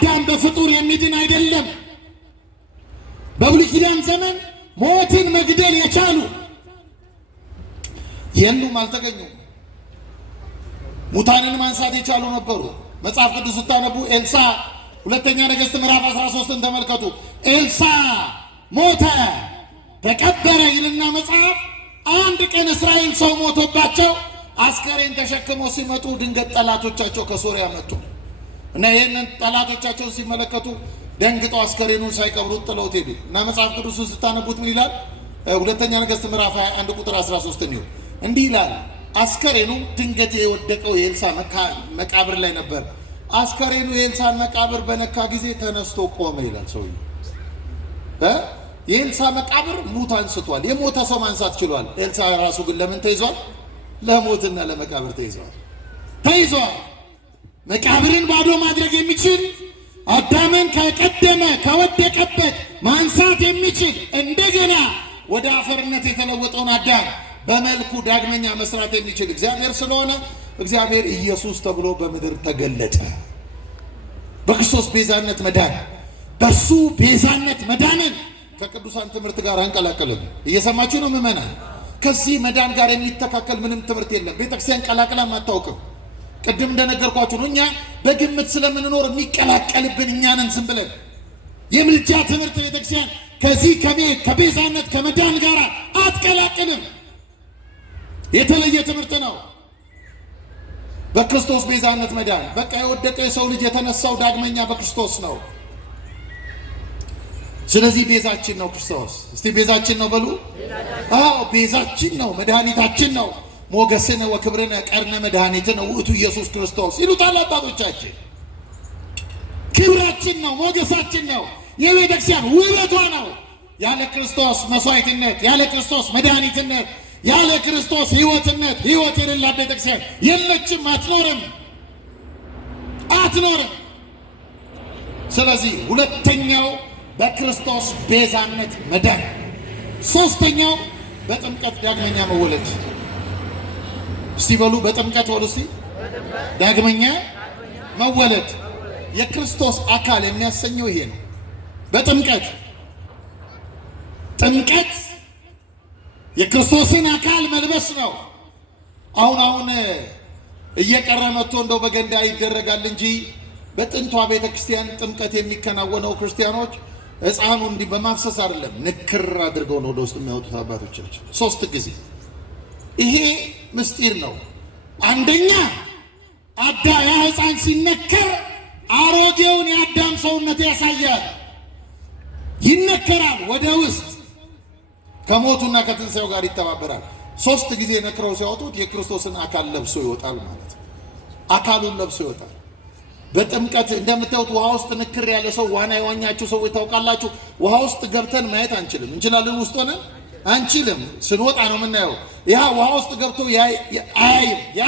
አዳም በፍጡር የሚድን አይደለም። በብሉይ ኪዳን ዘመን ሞትን መግደል የቻሉ የሉም፣ አልተገኙም። ሙታንን ማንሳት የቻሉ ነበሩ። መጽሐፍ ቅዱስ ስታነቡ ኤልሳ ሁለተኛ ነገሥት ምዕራፍ 13ን ተመልከቱ። ኤልሳ ሞተ ተቀበረ ይልና መጽሐፍ አንድ ቀን እስራኤል ሰው ሞቶባቸው አስከሬን ተሸክመው ሲመጡ ድንገት ጠላቶቻቸው ከሶሪያ መጡ እና ይህንን ጠላቶቻቸውን ሲመለከቱ ደንግጠው አስከሬኑን ሳይቀብሩት ጥለውት ሄዱ እና መጽሐፍ ቅዱስን ስታነቡት ምን ይላል? ሁለተኛ ነገሥት ምዕራፍ 21 ቁጥር 13 ነው። እንዲህ ይላል፣ አስከሬኑ ድንገት የወደቀው የኤልሳ መቃብር ላይ ነበር። አስከሬኑ የኤልሳን መቃብር በነካ ጊዜ ተነስቶ ቆመ ይላል ሰውዬው። የኤልሳ መቃብር ሙት አንስቷል። የሞተ ሰው ማንሳት ችሏል። ኤልሳ ራሱ ግን ለምን ተይዟል? ለሞትና ለመቃብር ተይዟል። መቃብርን ባዶ ማድረግ የሚችል አዳምን ከቀደመ ከወደቀበት ማንሳት የሚችል እንደገና ወደ አፈርነት የተለወጠውን አዳም በመልኩ ዳግመኛ መስራት የሚችል እግዚአብሔር ስለሆነ እግዚአብሔር ኢየሱስ ተብሎ በምድር ተገለጠ። በክርስቶስ ቤዛነት መዳን፣ በሱ ቤዛነት መዳንን ከቅዱሳን ትምህርት ጋር አንቀላቀልም። እየሰማችሁ ነው ምእመናን? ከዚህ መዳን ጋር የሚተካከል ምንም ትምህርት የለም። ቤተክርስቲያን ቀላቅላም አታውቅም። ቅድም እንደነገርኳችሁ ነው። እኛ በግምት ስለምንኖር የሚቀላቀልብን እኛንን ዝም ብለን የምልጃ ትምህርት ቤተክርስቲያን ከዚህ ከቤዛነት ከመዳን ጋር አትቀላቅልም። የተለየ ትምህርት ነው። በክርስቶስ ቤዛነት መዳን በቃ የወደቀ የሰው ልጅ የተነሳው ዳግመኛ በክርስቶስ ነው። ስለዚህ ቤዛችን ነው ክርስቶስ። እስቲ ቤዛችን ነው በሉ። አዎ ቤዛችን ነው፣ መድኃኒታችን ነው። ሞገስነ ወክብርነ ቀርነ መድኃኒትነ ውእቱ ኢየሱስ ክርስቶስ ይሉታል አባቶቻችን። ክብራችን ነው፣ ሞገሳችን ነው፣ የቤተክርስቲያን ውበቷ ነው። ያለ ክርስቶስ መስዋዕትነት፣ ያለ ክርስቶስ መድኃኒትነት፣ ያለ ክርስቶስ ሕይወትነት ሕይወት የሌላት ቤተክርስቲያን የለችም፣ አትኖርም። ስለዚህ ሁለተኛው በክርስቶስ ቤዛነት መዳን፣ ሶስተኛው በጥምቀት ዳግመኛ መወለድ። እስቲ በሉ በጥምቀት በሉ እስቲ ዳግመኛ መወለድ። የክርስቶስ አካል የሚያሰኘው ይሄ ነው። በጥምቀት ጥምቀት የክርስቶስን አካል መልበስ ነው። አሁን እየቀረ መጥቶ እንደው በገንዳ ይደረጋል እንጂ በጥንቷ ቤተክርስቲያን ጥምቀት የሚከናወነው ክርስቲያኖች ሕፃኑ እንዲህ በማፍሰስ አይደለም፣ ንክር አድርገው ነው ወደ ውስጥ የሚያወጡት አባቶቻችን 3 ጊዜ። ይሄ ምስጢር ነው። አንደኛ ያ ሕፃን ሲነከር አሮጌውን የአዳም ሰውነት ያሳያል። ይነከራል፣ ወደ ውስጥ ከሞቱና ከትንሣኤው ጋር ይተባበራል። 3 ጊዜ ነክረው ሲያወጡት የክርስቶስን አካል ለብሶ ይወጣል ማለት ነው። አካሉን ለብሶ ይወጣል። በጥምቀት እንደምታዩት ውሃ ውስጥ ንክር ያለ ሰው ዋና የዋኛችሁ ሰዎች ታውቃላችሁ። ውሃ ውስጥ ገብተን ማየት አንችልም። እንችላለን? ውስጥ ሆነን አንችልም። ስንወጣ ነው የምናየው። ያ ውሃ ውስጥ ገብቶ አያይም። ያ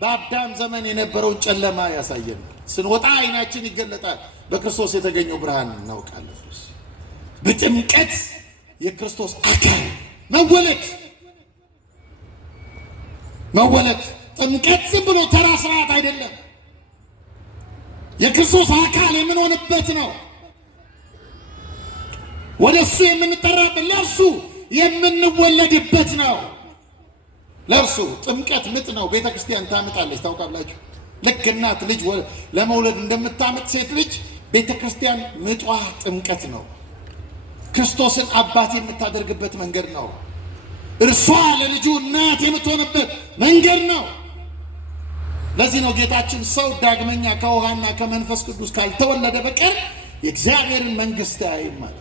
በአዳም ዘመን የነበረውን ጨለማ ያሳየናል። ስንወጣ አይናችን ይገለጣል። በክርስቶስ የተገኘው ብርሃን እናውቃለን። በጥምቀት የክርስቶስ አካል መወለድ። ጥምቀት ዝም ብሎ ተራ ስርዓት አይደለም። የክርስቶስ አካል የምንሆንበት ነው። ወደ እሱ የምንጠራበት፣ ለእርሱ የምንወለድበት ነው። ለእርሱ ጥምቀት ምጥ ነው። ቤተ ክርስቲያን ታምጣለች። ታውቃላችሁ? ልክ እናት ልጅ ለመውለድ እንደምታምጥ ሴት ልጅ ቤተ ክርስቲያን ምጧ ጥምቀት ነው። ክርስቶስን አባት የምታደርግበት መንገድ ነው። እርሷ ለልጁ እናት የምትሆንበት መንገድ ነው። ለዚህ ነው ጌታችን ሰው ዳግመኛ ከውሃና ከመንፈስ ቅዱስ ካልተወለደ በቀር የእግዚአብሔርን መንግስት አያይም ማለት።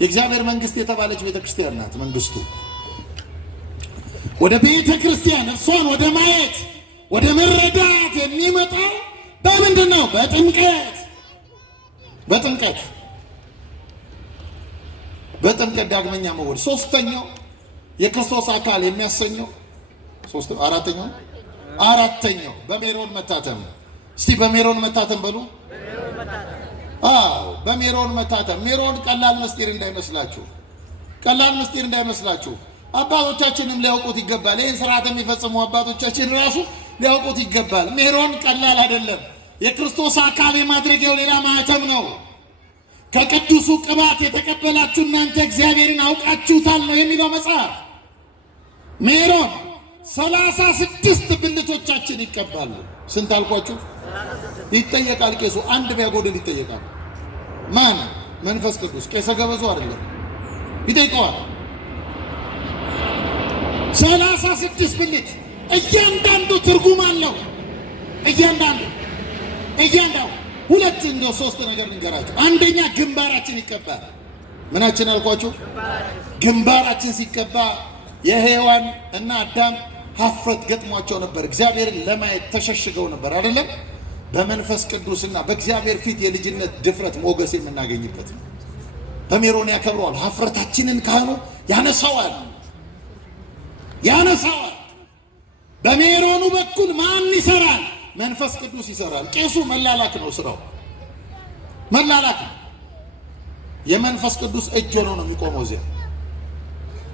የእግዚአብሔር መንግስት የተባለች ቤተ ክርስቲያን ናት። መንግስቱ ወደ ቤተ ክርስቲያን እርሷን ወደ ማየት ወደ መረዳት የሚመጣው በምንድን ነው? በጥምቀት ዳግመኛ መወለድ። ሶስተኛው የክርስቶስ አካል የሚያሰኘው አራተኛው በሜሮን መታተም። እስቲ በሜሮን መታተም በሉ። አዎ በሜሮን መታተም። ሜሮን ቀላል ምስጢር እንዳይመስላችሁ አባቶቻችንም ሊያውቁት ይገባል። ይህን ስርዓት የሚፈጽሙ አባቶቻችን ራሱ ሊያውቁት ይገባል። ሜሮን ቀላል አይደለም። የክርስቶስ አካል የማድረጊያው ሌላ ማኅተም ነው። ከቅዱሱ ቅባት የተቀበላችሁ እናንተ እግዚአብሔርን አውቃችሁታል ነው የሚለው መጽሐፍ። ሜሮን 36 ብልቶቻችን ይቀባሉ። ስንት አልኳችሁ? ይጠየቃል ቄሱ። አንድ ቢያጎድል ይጠየቃል። ማን? መንፈስ ቅዱስ። ቄሰ ገበዙ አይደለም፣ ይጠይቀዋል። 36 ብልት፣ እያንዳንዱ ትርጉም አለው። እያንዳንዱ ሁለት እንደው ሶስት ነገር ልንገራችሁ። አንደኛ ግንባራችን ይቀባል። ምናችን አልኳችሁ? ግንባራችን ሲቀባ የሔዋን እና አዳም ሀፍረት ገጥሟቸው ነበር። እግዚአብሔርን ለማየት ተሸሽገው ነበር አይደለም? በመንፈስ ቅዱስና በእግዚአብሔር ፊት የልጅነት ድፍረት ሞገስ የምናገኝበት ነው። በሜሮን ያከብረዋል። ሀፍረታችንን ካህኑ ያነሳዋል። በሜሮኑ በኩል ማን ይሰራል? መንፈስ ቅዱስ ይሰራል። ቄሱ መላላክ ነው ስራው፣ መላላክ ነው። የመንፈስ ቅዱስ እጅ ሆኖ ነው የሚቆመው። እዚያ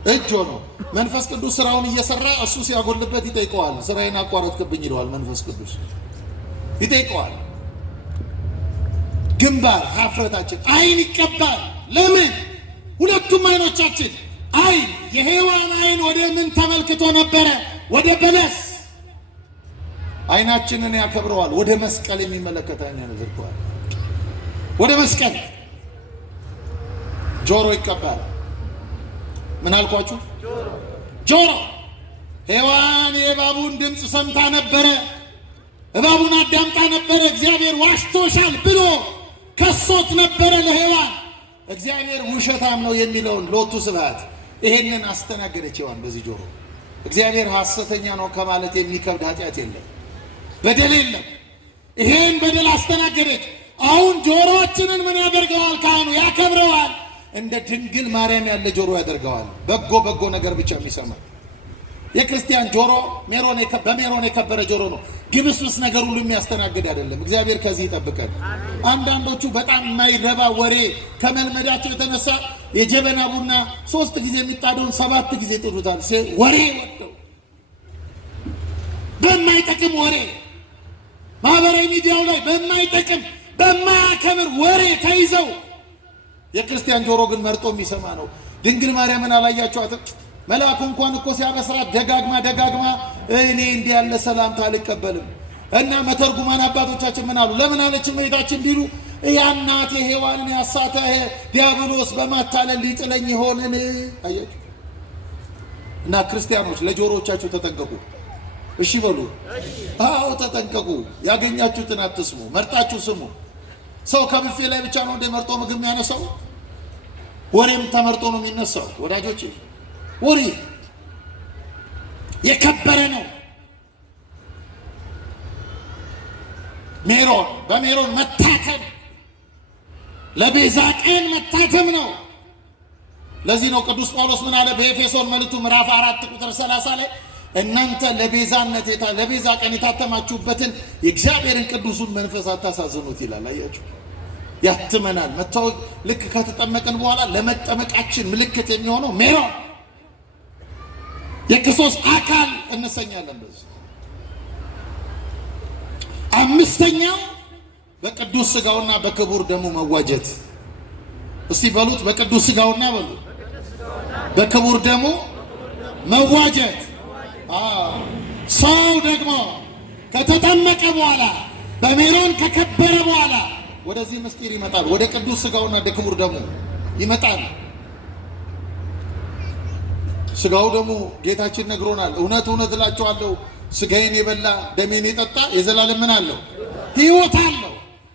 እጅ ሆኖ መንፈስ ቅዱስ ስራውን እየሰራ እሱ ሲያጎልበት ይጠይቀዋል። ስራዬን አቋረጥክብኝ ይለዋል። መንፈስ ቅዱስ ይጠይቀዋል። ግንባር ሀፍረታችን፣ አይን ይቀባል። ለምን? ሁለቱም አይኖቻችን። አይን የሔዋን አይን ወደ ምን ተመልክቶ ነበረ? ወደ በለስ። አይናችንን ያከብረዋል። ወደ መስቀል የሚመለከት አይን ያደርገዋል። ወደ መስቀል። ጆሮ ይቀባል። ምን አልኳችሁ? ጆሮ። ሔዋን የእባቡን ድምፅ ሰምታ ነበረ፣ እባቡን አዳምጣ ነበረ። እግዚአብሔር ዋሽቶሻል ብሎ ከሶት ነበረ ለሔዋን። እግዚአብሔር ውሸታም ነው የሚለውን ሎቱ ስብሐት ይሄንን አስተናገደች ሔዋን በዚህ ጆሮ። እግዚአብሔር ሐሰተኛ ነው ከማለት የሚከብድ ኃጢአት የለም፣ በደል የለም። ይሄን በደል አስተናገደች። አሁን ጆሮአችንን ምን ያደርገዋል? ካህኑ ያከብረዋል። እንደ ድንግል ማርያም ያለ ጆሮ ያደርገዋል። በጎ ነገር ብቻ የሚሰማ የክርስቲያን ጆሮ በሜሮን የከበረ ጆሮ ነው። ግብስብስ ነገር ሁሉ የሚያስተናግድ አይደለም። እግዚአብሔር ከዚህ ይጠብቀን። አንዳንዶቹ በጣም የማይረባ ወሬ ከመልመዳቸው የተነሳ የጀበና ቡና 3 ጊዜ የሚጣደውን 7 ጊዜ ጥሩታል። ወሬ ወደው በማይጠቅም ወሬ ማህበራዊ ሚዲያው ላይ በማይጠቅም በማያከብር ወሬ ተይዘው፣ የክርስቲያን ጆሮ ግን መርጦ የሚሰማ ነው። ድንግል ማርያምን አላያችኋትም? መልአኩ እንኳን እኮ ሲያበስራት ደጋግማ እኔ እንዲህ ያለ ሰላምታ አልቀበልም። እና መተርጉማን አባቶቻችን ምን አሉ? ለምን አለች እመቤታችን ቢሉ ያናት ሔዋንን ያሳተ ዲያብሎስ በማታለል ሊጥለኝ ይሆንን? አያችሁ። እና ክርስቲያኖች ለጆሮቻችሁ ተጠንቀቁ። እሺ በሉ። አዎ ተጠንቀቁ። ያገኛችሁትን አትስሙ፣ መርጣችሁ ስሙ። ሰው ከብፌ ላይ ብቻ ነው እንደ መርጦ ምግብ የሚያነሳው? ወሬም ተመርጦ ነው የሚነሳው ወዳጆቼ። ወሬ የከበረ ነው። በሜሮን መታተም ለቤዛ ቀን መታተም ነው። ለዚህ ነው ቅዱስ ጳውሎስ ምን አለ በኤፌሶን መልእክቱ ምዕራፍ 4 ቁጥር 30 ላይ እናንተ ለቤዛ ቀን የታተማችሁበትን የእግዚአብሔርን ቅዱሱን መንፈስ አታሳዝኑት ይላል። አያችሁ፣ ያትመናል። መታወቅ ልክ ከተጠመቀን በኋላ ለመጠመቃችን ምልክት የሚሆነው ሜሮን የክርስቶስ አካል እንሰኛለን። በዚህ አምስተኛው በቅዱስ ሥጋውና በክቡር ደሙ መዋጀት። እስቲ በሉት፣ በቅዱስ ሥጋውና በሉ በክቡር ደሙ መዋጀት። ሰው ደግሞ ከተጠመቀ በኋላ በሜሮን ከከበረ በኋላ ወደዚህ ምስጢር ይመጣል። ወደ ቅዱስ ሥጋውና ወደ ክቡር ደሙ ይመጣል። ሥጋው ደግሞ ጌታችን ነግሮናል። እውነት እውነት እላችኋለሁ ሥጋዬን የበላ ደሜን የጠጣ የዘላለም ምን አለው? ሕይወት አለው።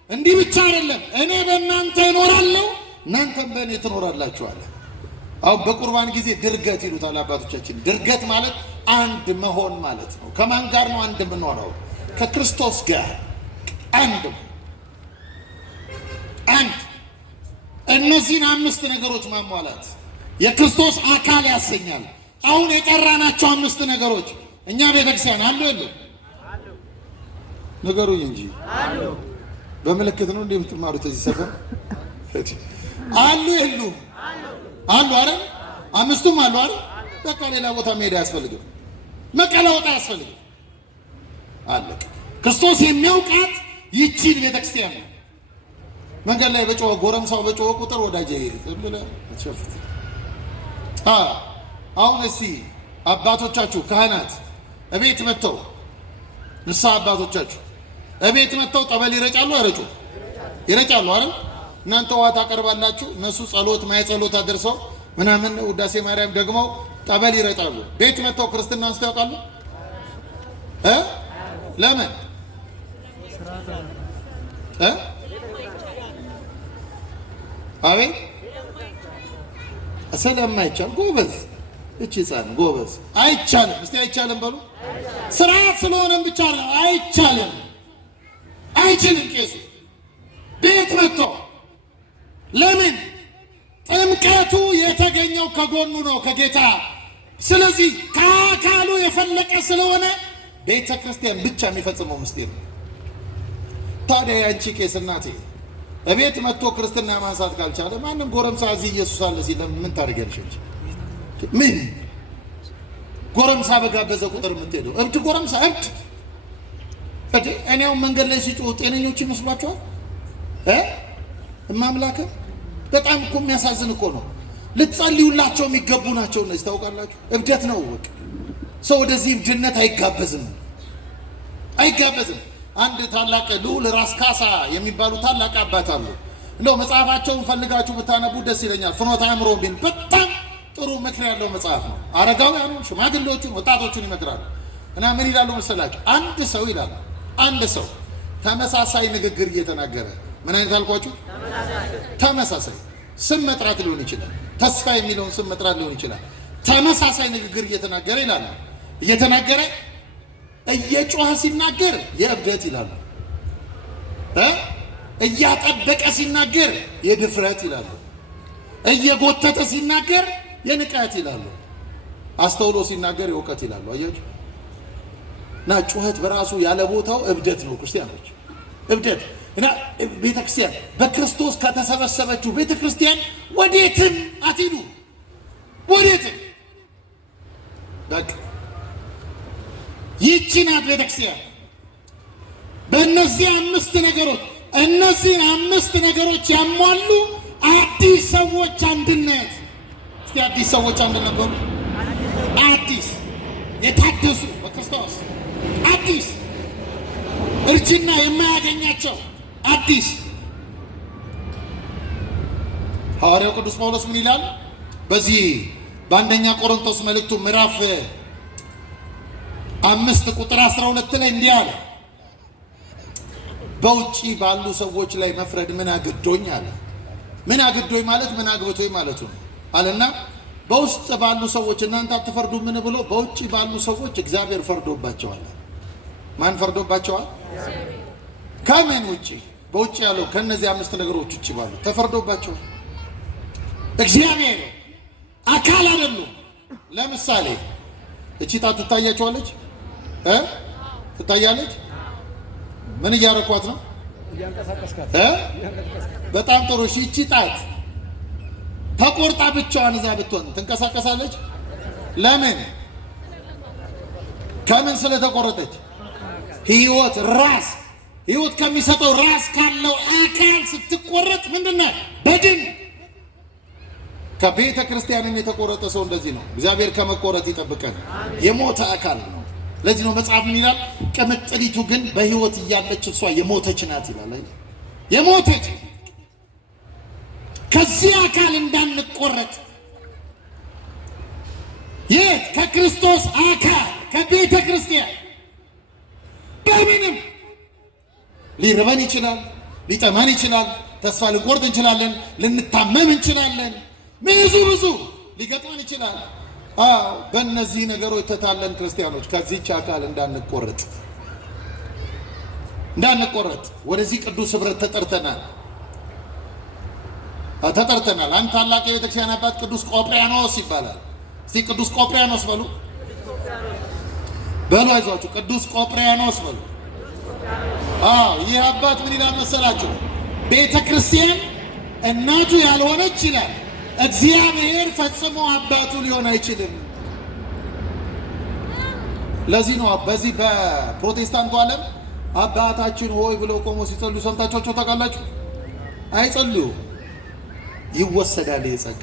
እንዲህ ብቻ አይደለም፣ እኔ በእናንተ እኖራለሁ እናንተም በእኔ ትኖራላችሁ አለ። አሁን በቁርባን ጊዜ ድርገት ይሉታል አባቶቻችን። ድርገት ማለት አንድ መሆን ማለት ነው። ከማን ጋር ነው አንድ የምንሆነው? ከክርስቶስ ጋር አንድ። እነዚህን 5 ነገሮች ማሟላት የክርስቶስ አካል ያሰኛል። አሁን የጠራናቸው 5 ነገሮች እኛ ቤተክርስቲያን አሉ የሉም? ነገሩኝ እንጂ አሉ። በምልክት ነው እንደምትማሩት እዚህ ሰፈር አሉ የሉም? አሉ አይደል? 5ቱም አሉ አይደል? በቃ ሌላ ቦታ መሄድ አያስፈልግም፣ መቀላወጥ አያስፈልግም። አለቀ። ክርስቶስ የሚያውቃት ይቺን ቤተክርስቲያን መንገድ ላይ በጮኸ ጎረምሳው በጮኸ ቁጥር ወዳጄ ዝም ብለህ ተሸፍት። አሁን እስቲ አባቶቻችሁ ካህናት እቤት መጥተው ንስሐ አባቶቻችሁ እቤት መጥተው ጠበል ይረጫሉ አይረጩ? ይረጫሉ አይደል? እናንተ ውሃ ታቀርባላችሁ፣ እነሱ ጸሎት ማየ ጸሎት አድርሰው ምናምን ውዳሴ ማርያም ደግሞ ጠበል ይረጫሉ። ቤት መጥተው ክርስትና አንስተው ያውቃሉ? ለምን? አቤት ስለማይቻል ጎበዝ። እቺ ህፃን ጎበዝ አይቻልም። እስቲ አይቻልም በሉ። ስርዓት ስለሆነም ብቻ ነው አይቻልም። አይችልም ቄሱ ቤት መጥቶ ለምን? ጥምቀቱ የተገኘው ከጎኑ ነው ከጌታ። ስለዚህ ከአካሉ የፈለቀ ስለሆነ ቤተ ክርስቲያን ብቻ የሚፈጽመው ምስጢር ነው። ታዲያ ያንቺ ቄስ እናቴ እቤት መጥቶ ክርስትና ማንሳት ካልቻለ ማንም ጎረምሳ እዚህ ኢየሱስ አለ ሲል ምን ታደርጊያለሽ? ምን ጎረምሳ በጋበዘ ቁጥር የምትሄደው እብድ ጎረምሳ እብድ እኔው መንገድ ላይ ሲጮህ ጤነኞች ይመስሏቸዋል? እማምላክ በጣም እኮ የሚያሳዝን እኮ ነው። ልትጸልዩላቸው የሚገቡ ናቸው እነዚህ። ታውቃላችሁ እብደት ነው። በቃ ሰው ወደዚህ እብድነት አይጋበዝም፣ አይጋበዝም። አንድ ታላቅ ልዑል ራስ ካሳ የሚባሉ ታላቅ አባት አሉ። እንደው መጽሐፋቸውን ፈልጋችሁ ብታነቡ ደስ ይለኛል። ፍኖተ አእምሮ ቢል በጣም ጥሩ ምክር ያለው መጽሐፍ ነው። አረጋውያኑ ሽማግሌዎቹን ወጣቶቹን ይመክራሉ። እና ምን ይላሉ መሰላችሁ? አንድ ሰው ይላሉ አንድ ሰው ተመሳሳይ ንግግር እየተናገረ ምን አይነት አልኳችሁ? ተመሳሳይ ስም መጥራት ሊሆን ይችላል። ተስፋ የሚለውን ስም መጥራት ሊሆን ይችላል። ተመሳሳይ ንግግር እየተናገረ ይላሉ እየተናገረ እየጮኸ ሲናገር የእብደት ይላሉ። እያጠበቀ ሲናገር የድፍረት ይላሉ። እየጎተተ ሲናገር የንቀት ይላሉ። አስተውሎ ሲናገር የእውቀት ይላሉ። አያችሁ? እና ጩኸት በራሱ ያለ ቦታው እብደት ነው። ክርስቲያኖች እብደት እና ቤተክርስቲያን በክርስቶስ ከተሰበሰበችው ቤተክርስቲያን ወዴትም አትሂዱ፣ ወዴትም በቃ ይህች ናት ቤተክርስቲያን። በእነዚህ አምስት ነገሮች እነዚህን አምስት ነገሮች ያሟሉ አዲስ ሰዎች አንድነት። እስቲ አዲስ ሰዎች አንድነት በሉ። አዲስ የታደሱ በክርስቶስ አዲስ እርጅና የማያገኛቸው አዲስ። ሐዋርያው ቅዱስ ጳውሎስ ምን ይላል? በዚህ በአንደኛ ቆሮንቶስ መልእክቱ ምዕራፍ 5 ቁጥር 12 ላይ እንዲህ አለ፣ በውጪ ባሉ ሰዎች ላይ መፍረድ ምን አግዶኝ አለ። ምን አግዶኝ ማለት ምን አግብቶኝ ማለቱ ነው አለና በውስጥ ባሉ ሰዎች እናንተ አትፈርዱ ምን ብሎ በውጪ ባሉ ሰዎች እግዚአብሔር ፈርዶባቸዋል። ማን ፈርዶባቸዋል? ከምን ውጪ? በውጪ ያለው ከነዚህ አምስት ነገሮች ውጪ ባሉ ተፈርዶባቸዋል። እግዚአብሔር አካል አይደሉም። ለምሳሌ እቺ ጣት ትታያቸዋለች ትታያለች። ምን እያረኳት ነው? በጣም ጥሩ። እቺ ጣት ተቆርጣ ብቻዋን እዛ ብትሆን ትንቀሳቀሳለች? ለምን? ከምን ስለተቆረጠች? ህይወት ራስ ህይወት ከሚሰጠው ራስ ካለው አካል ስትቆረጥ ምንድነው? በድን። ከቤተ ክርስቲያንም የተቆረጠ ሰው እንደዚህ ነው። እግዚአብሔር ከመቆረጥ ይጠብቀን። የሞተ አካል ነው። ለዚህ ነው መጽሐፍ ምን ይላል? ቅምጥሊቱ ግን በህይወት እያለች እሷ የሞተች ናት ይላል። የሞተች ከዚህ አካል እንዳንቆረጥ የት? ከክርስቶስ አካል ከቤተ ክርስቲያን። በምንም ሊርበን ይችላል፣ ሊጠማን ይችላል፣ ተስፋ ልንቆርጥ እንችላለን፣ ልንታመም እንችላለን፣ ብዙ ሊገጥመን ይችላል። በእነዚህ ነገሮች ተታለን ክርስቲያኖች ከዚህች አካል እንዳንቆረጥ ወደዚህ ቅዱስ ህብረት ተጠርተናል። አንድ ታላቅ የቤተክርስቲያን አባት ቅዱስ ቆጵርያኖስ ይባላል። እስቲ ቅዱስ ቆጵርያኖስ በሉ። አይዟችሁ ቅዱስ ቆጵርያኖስ በሉ። ይህ አባት ምን ይላል መሰላችሁ? ቤተ ክርስቲያን እናቱ ያልሆነች ይላል እግዚአብሔር ፈጽሞ አባቱ ሊሆን አይችልም። ለዚህ ነው በዚህ በፕሮቴስታንቱ ዓለም አባታችን ሆይ ብለው ቆሞ ሲጸልዩ ሰምታችሁ ታውቃላችሁ? አይጸልዩ። ይወሰዳል የጸጋ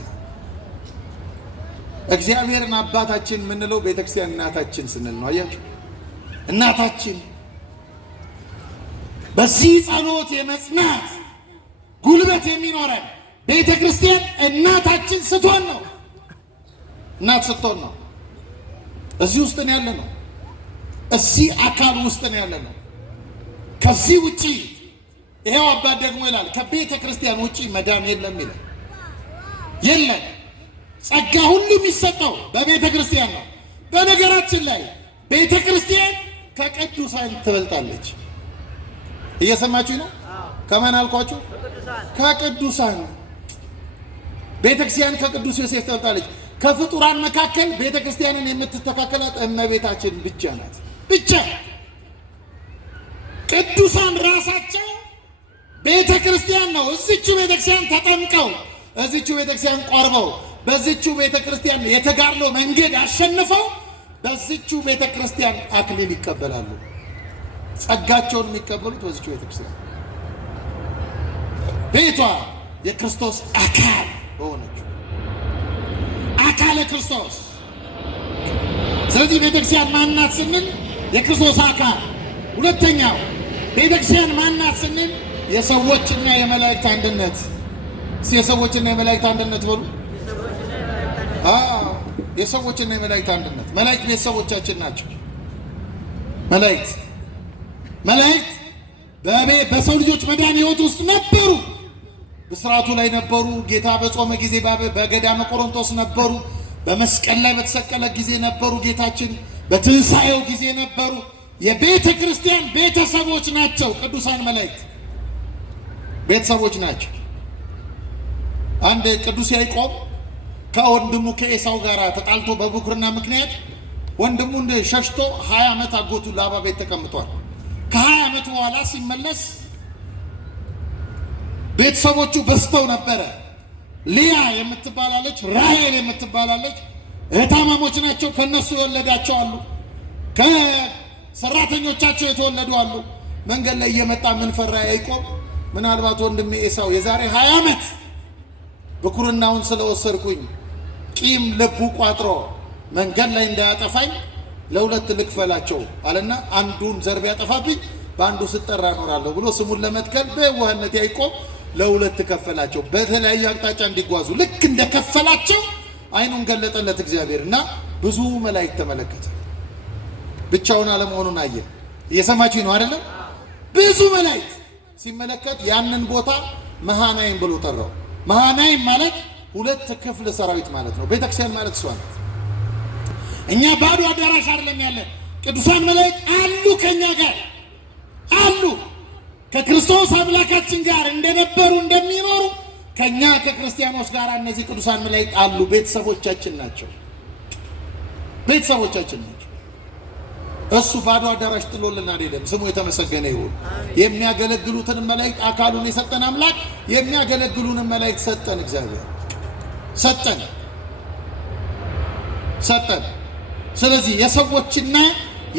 እግዚአብሔርን አባታችን የምንለው ቤተክርስቲያን እናታችን ስንል ነው። አያችሁ እናታችን በዚህ ጸሎት የመጽናት ጉልበት የሚኖረን ቤተክርስቲያን እናታችን ስትሆን ነው። እናት ስትሆን ነው። እዚህ ውስጥ ነው ያለ ነው። እዚህ አካል ውስጥ ነው ያለ ነው። ከዚህ ውጪ ይሄው አባት ደግሞ ይላል ከቤተ ክርስቲያን ውጪ መዳን የለም ይላል። የለም ጸጋ ሁሉ የሚሰጠው በቤተ ክርስቲያን ነው። በነገራችን ላይ ቤተ ክርስቲያን ከቅዱሳን ትበልጣለች። እየሰማችሁ ነው? ከማን አልኳችሁ? ከቅዱሳን። ቤተ ክርስቲያን ከቅዱስ ዮሴፍ ትበልጣለች። ከፍጡራን መካከል ቤተ ክርስቲያንን የምትተካከላት እመቤታችን ብቻ ናት። ብቻ ቅዱሳን ራሳቸው ቤተ ክርስቲያን ነው። እዚቹ ቤተ ክርስቲያን ተጠምቀው፣ እዚቹ ቤተ ክርስቲያን ቆርበው፣ በዚቹ ቤተ ክርስቲያን የተጋድሎ መንገድ አሸንፈው በዚቹ ቤተ ክርስቲያን አክሊል ይቀበላሉ። ጸጋቸውን የሚቀበሉት በዚቹ ቤተ ክርስቲያን ቤቷ የክርስቶስ አካል በሆነችው አካለ ክርስቶስ። ስለዚህ ቤተክርስቲያን ማናት ስንል የክርስቶስ አካል። ሁለተኛው ቤተክርስቲያን ማናት ስንል የሰዎችና የመላእክት አንድነት። የሰዎችና የመላእክት አንድነት በሉ። የሰዎችና የመላእክት አንድነት። መላእክት ቤተሰቦቻችን ናቸው። መላእክት በሰው ልጆች መዳን ሕይወት ውስጥ ነበሩ። በስርዓቱ ላይ ነበሩ። ጌታ በጾመ ጊዜ በገዳመ ቆሮንቶስ ነበሩ። በመስቀል ላይ በተሰቀለ ጊዜ ነበሩ። ጌታችን በትንሣኤው ጊዜ ነበሩ። የቤተ ክርስቲያን ቤተሰቦች ናቸው። ቅዱሳን መላእክት ቤተሰቦች ናቸው። አንድ ቅዱስ ያዕቆብ ከወንድሙ ከኤሳው ጋር ተጣልቶ በብኩርና ምክንያት ወንድሙን ሸሽቶ 20 ዓመት አጎቱ ላባ ቤት ተቀምጧል። ከ20 ዓመት በኋላ ሲመለስ ቤተሰቦቹ በስተው ነበረ። ሊያ የምትባላለች፣ ራሔል የምትባላለች እህታማሞች ናቸው። ከነሱ የወለዳቸው አሉ፣ ከሰራተኞቻቸው የተወለዱ አሉ። መንገድ ላይ እየመጣ ምን ፈራ ያዕቆብ፣ ምናልባት ወንድሜ ኤሳው የዛሬ 20 ዓመት ብኩርናውን ስለወሰድኩኝ ቂም ልቡ ቋጥሮ መንገድ ላይ እንዳያጠፋኝ ለሁለት ልክፈላቸው አለና አንዱን ዘር ቢያጠፋብኝ በአንዱ ስጠራ እኖራለሁ ብሎ ስሙን ለመትከል በየዋህነት ያዕቆብ ለሁለት ከፈላቸው። በተለያዩ አቅጣጫ እንዲጓዙ ልክ እንደከፈላቸው አይኑን ገለጠለት እግዚአብሔር እና ብዙ መላእክት ተመለከተ። ብቻውን አለመሆኑን አየ። እየሰማችሁ ነው አይደለም? ብዙ መላእክት ሲመለከት ያንን ቦታ መሃናይም ብሎ ጠራው። መሃናይም ማለት ሁለት ክፍል ሰራዊት ማለት ነው። ቤተክርስቲያን ማለት እሷ ናት። እኛ ባዶ አዳራሽ አይደለም ያለን። ቅዱሳን መላእክት አሉ፣ ከኛ ጋር አሉ። ከክርስቶስ አምላካችን ጋር እንደነበሩ እንደሚኖሩ ከኛ ከክርስቲያኖች ጋር እነዚህ ቅዱሳን መላእክት አሉ። ቤተሰቦቻችን ናቸው። ቤተሰቦቻችን ናቸው። እሱ ባዶ አዳራሽ ጥሎልን አይደለም። ስሙ የተመሰገነ ይሁን። የሚያገለግሉትን መላእክት አካሉን የሰጠን አምላክ የሚያገለግሉን መላእክት ሰጠን። እግዚአብሔር ሰጠን። ስለዚህ የሰዎችና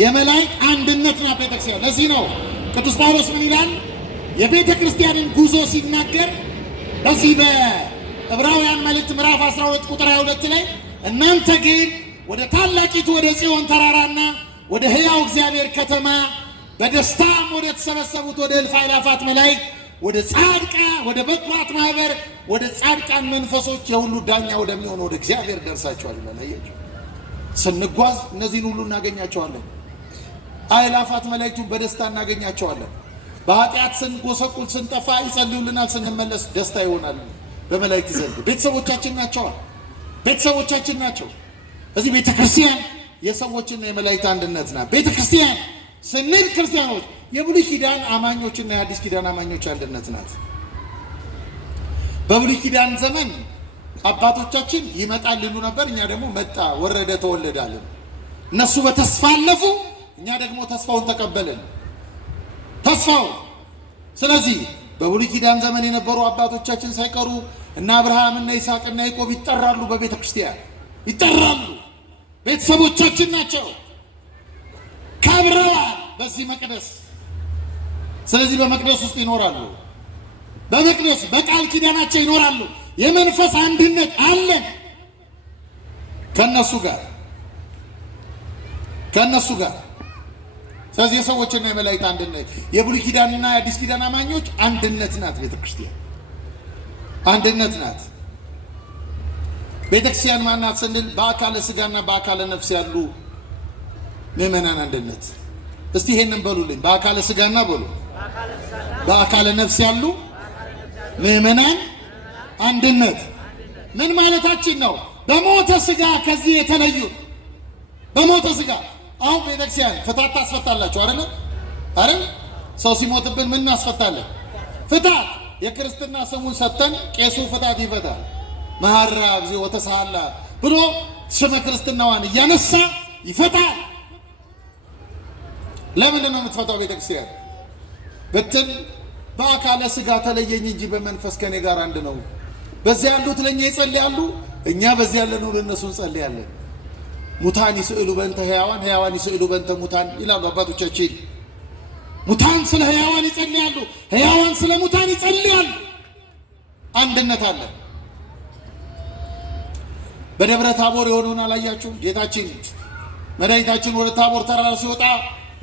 የመላእክት አንድነት ናት ቤተክርስቲያን። ለዚህ ነው ቅዱስ ጳውሎስ ምን ይላል? የቤተ ክርስቲያንን ጉዞ ሲናገር በዚህ በዕብራውያን መልእክት ምዕራፍ 12 ቁጥር 22 ላይ እናንተ ግን ወደ ታላቂቱ ወደ ጽዮን ተራራና ወደ ሕያው እግዚአብሔር ከተማ በደስታም ወደ ተሰበሰቡት ወደ እልፍ አእላፋት መላእክት ወደ ጻድቃን ወደ በኩራት ማህበር ወደ ጻድቃን መንፈሶች የሁሉ ዳኛ ወደሚሆን ወደ እግዚአብሔር ደርሳችኋል ይላል። አያችሁ፣ ስንጓዝ እነዚህን ሁሉ እናገኛቸዋለን። አእላፋት መላእክቱን በደስታ እናገኛቸዋለን። በኃጢአት ስንጎሰቁል ስንጠፋ ይጸልዩልናል። ስንመለስ ደስታ ይሆናል በመላእክት ዘንድ። ቤተሰቦቻችን ናቸው። እዚህ ቤተክርስቲያን የሰዎችና የመላእክት አንድነት ናት። ቤተክርስቲያን ስንል ክርስቲያኖች የብሉይ ኪዳን አማኞችና የአዲስ ኪዳን አማኞች አንድነት ናት። በብሉይ ኪዳን ዘመን አባቶቻችን ይመጣል ይሉ ነበር። እኛ ደግሞ መጣ፣ ወረደ፣ ተወለዳለን። እነሱ በተስፋ አለፉ፣ እኛ ደግሞ ተስፋውን ተቀበልን። ተስፋው ስለዚህ በብሉይ ኪዳን ዘመን የነበሩ አባቶቻችን ሳይቀሩ እና አብርሃም እና ይስሐቅ እና ያዕቆብ ይጠራሉ፣ በቤተ ክርስቲያን ይጠራሉ። ቤተሰቦቻችን ናቸው። ከብረዋል በዚህ መቅደስ ስለዚህ በመቅደስ ውስጥ ይኖራሉ። በመቅደስ በቃል ኪዳናቸው ይኖራሉ። የመንፈስ አንድነት አለን ከነሱ ጋር። ስለዚህ የሰዎችና የመላእክት አንድነት፣ የብሉይ ኪዳንና የአዲስ ኪዳን አማኞች አንድነት ናት ቤተክርስቲያን፣ አንድነት ናት ቤተክርስቲያን። ማናት ስንል በአካለ ስጋና በአካለ ነፍስ ያሉ ምእመናን አንድነት። እስቲ ይሄንን በሉልኝ፣ በአካለ ስጋና በሉ በአካለ ነፍስ ያሉ ምእመናን አንድነት። ምን ማለታችን ነው? በሞተ ስጋ ከዚህ የተለዩ በሞተ ስጋ። አሁን ቤተክርስቲያን ፍታት ታስፈታላችሁ አይደል? ሰው ሲሞትብን ምን እናስፈታለን? ፍታት። የክርስትና ስሙን ሰጥተን ቄሱ ፍታት ይፈታል። መሐራ እግዚኦ ወተሳላ ብሎ ስመ ክርስትናዋን እያነሳ ይፈታል። ለምንድን ነው የምትፈታው ቤተክርስቲያን ብትል፣ በአካለ ስጋ ተለየኝ እንጂ በመንፈስ ከኔ ጋር አንድ ነው። በዚያ ያሉት ለእኛ ይጸልያሉ፣ እኛ በዚያ ያለነው ለእነሱ እንጸልያለን። ሙታን ይስእሉ በእንተ ሕያዋን፣ ሕያዋን ይስእሉ በእንተ ሙታን ይላሉ አባቶቻችን። ሙታን ስለ ሕያዋን ይጸልያሉ፣ ሕያዋን ስለ ሙታን ይጸልያሉ። አንድነት አለ። በደብረ ታቦር የሆነውን አላያችሁም? ጌታችን መድኃኒታችን ወደ ታቦር ተራራ ሲወጣ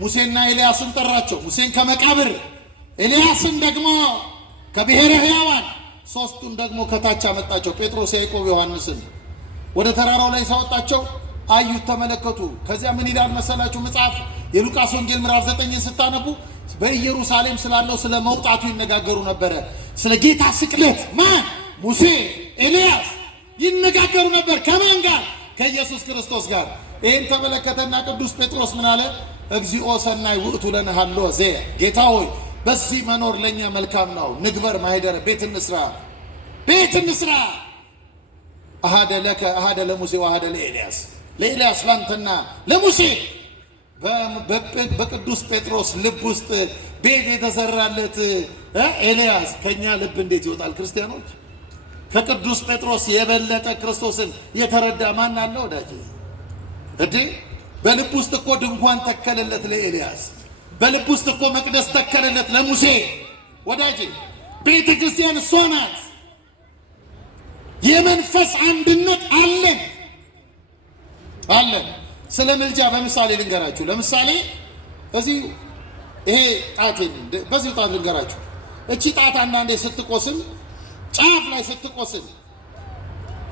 ሙሴና ኤልያስን ጠራቸው። ሙሴን ከመቃብር፣ ኤልያስን ደግሞ ከብሔረ ሕያዋን፣ ሦስቱን ደግሞ ከታች አመጣቸው። ጴጥሮስ፣ ያዕቆብ፣ ዮሐንስን ወደ ተራራው ላይ ሳወጣቸው አዩት፣ ተመለከቱ። ከዚያ ምን ይላል መሰላችሁ? መጽሐፍ የሉቃስ ወንጌል ምዕራፍ 9 ስታነቡ በኢየሩሳሌም ስላለው ስለ መውጣቱ ይነጋገሩ ነበረ። ስለ ጌታ ስቅለት ማን? ሙሴ፣ ኤልያስ ይነጋገሩ ነበር። ከማን ጋር? ከኢየሱስ ክርስቶስ ጋር። ይህን ተመለከተና ቅዱስ ጴጥሮስ ምን አለ? እግዚኦ ሰናይ ውእቱ ለነ ሀሎ ዘ፣ ጌታ ሆይ በዚህ መኖር ለእኛ መልካም ነው። ንግበር ማኅደረ፣ ቤት እንስራ። አሃደ ለከ አሃደ ለሙሴ ወአሃደ ለኤልያስ፣ ለኤልያስ ላንተና ለሙሴ። በቅዱስ ጴጥሮስ ልብ ውስጥ ቤት የተሰራለት ኤልያስ ከእኛ ልብ እንዴት ይወጣል? ክርስቲያኖች፣ ከቅዱስ ጴጥሮስ የበለጠ ክርስቶስን የተረዳ ማን አለ ወዳጅ? በልብ ውስጥ እኮ ድንኳን ተከለለት ለኤልያስ፣ በልብ ውስጥ እኮ መቅደስ ተከለለት ለሙሴ። ወዳጅ ቤተ ክርስቲያን እሷ ናት። የመንፈስ አንድነት አለን። ስለ ምልጃ በምሳሌ ልንገራችሁ። ለምሳሌ እዚህ ይሄ ጣቴን በዚህ ጣት ልንገራችሁ። እቺ ጣት አንዳንዴ ስትቆስል፣ ጫፍ ላይ ስትቆስል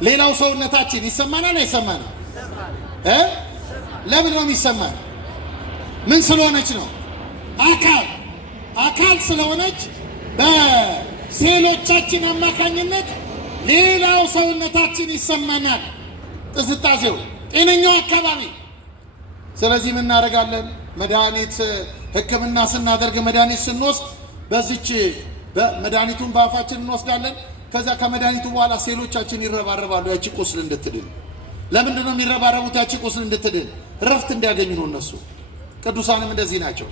ሌላው ሰውነታችን ይሰማናል አይሰማንም? ለምን ነው የሚሰማን? ምን ስለሆነች ነው? አካል ስለሆነች በሴሎቻችን አማካኝነት ሌላው ሰውነታችን ይሰማናል። ጥስጣሴው ጤነኛው አካባቢ። ስለዚህ ምን እናደርጋለን? መድኃኒት ሕክምና ስናደርግ መድኃኒት ስንወስድ በዚች መድኃኒቱን በአፋችን እንወስዳለን። ከዛ ከመድኃኒቱ በኋላ ሴሎቻችን ይረባረባሉ ያቺ ቁስል እንድትድን። ለምንድን ነው የሚረባረቡት? ያቺ ቁስል እንድትድን፣ እረፍት እንዲያገኙ ነው እነሱ። ቅዱሳንም እንደዚህ ናቸው።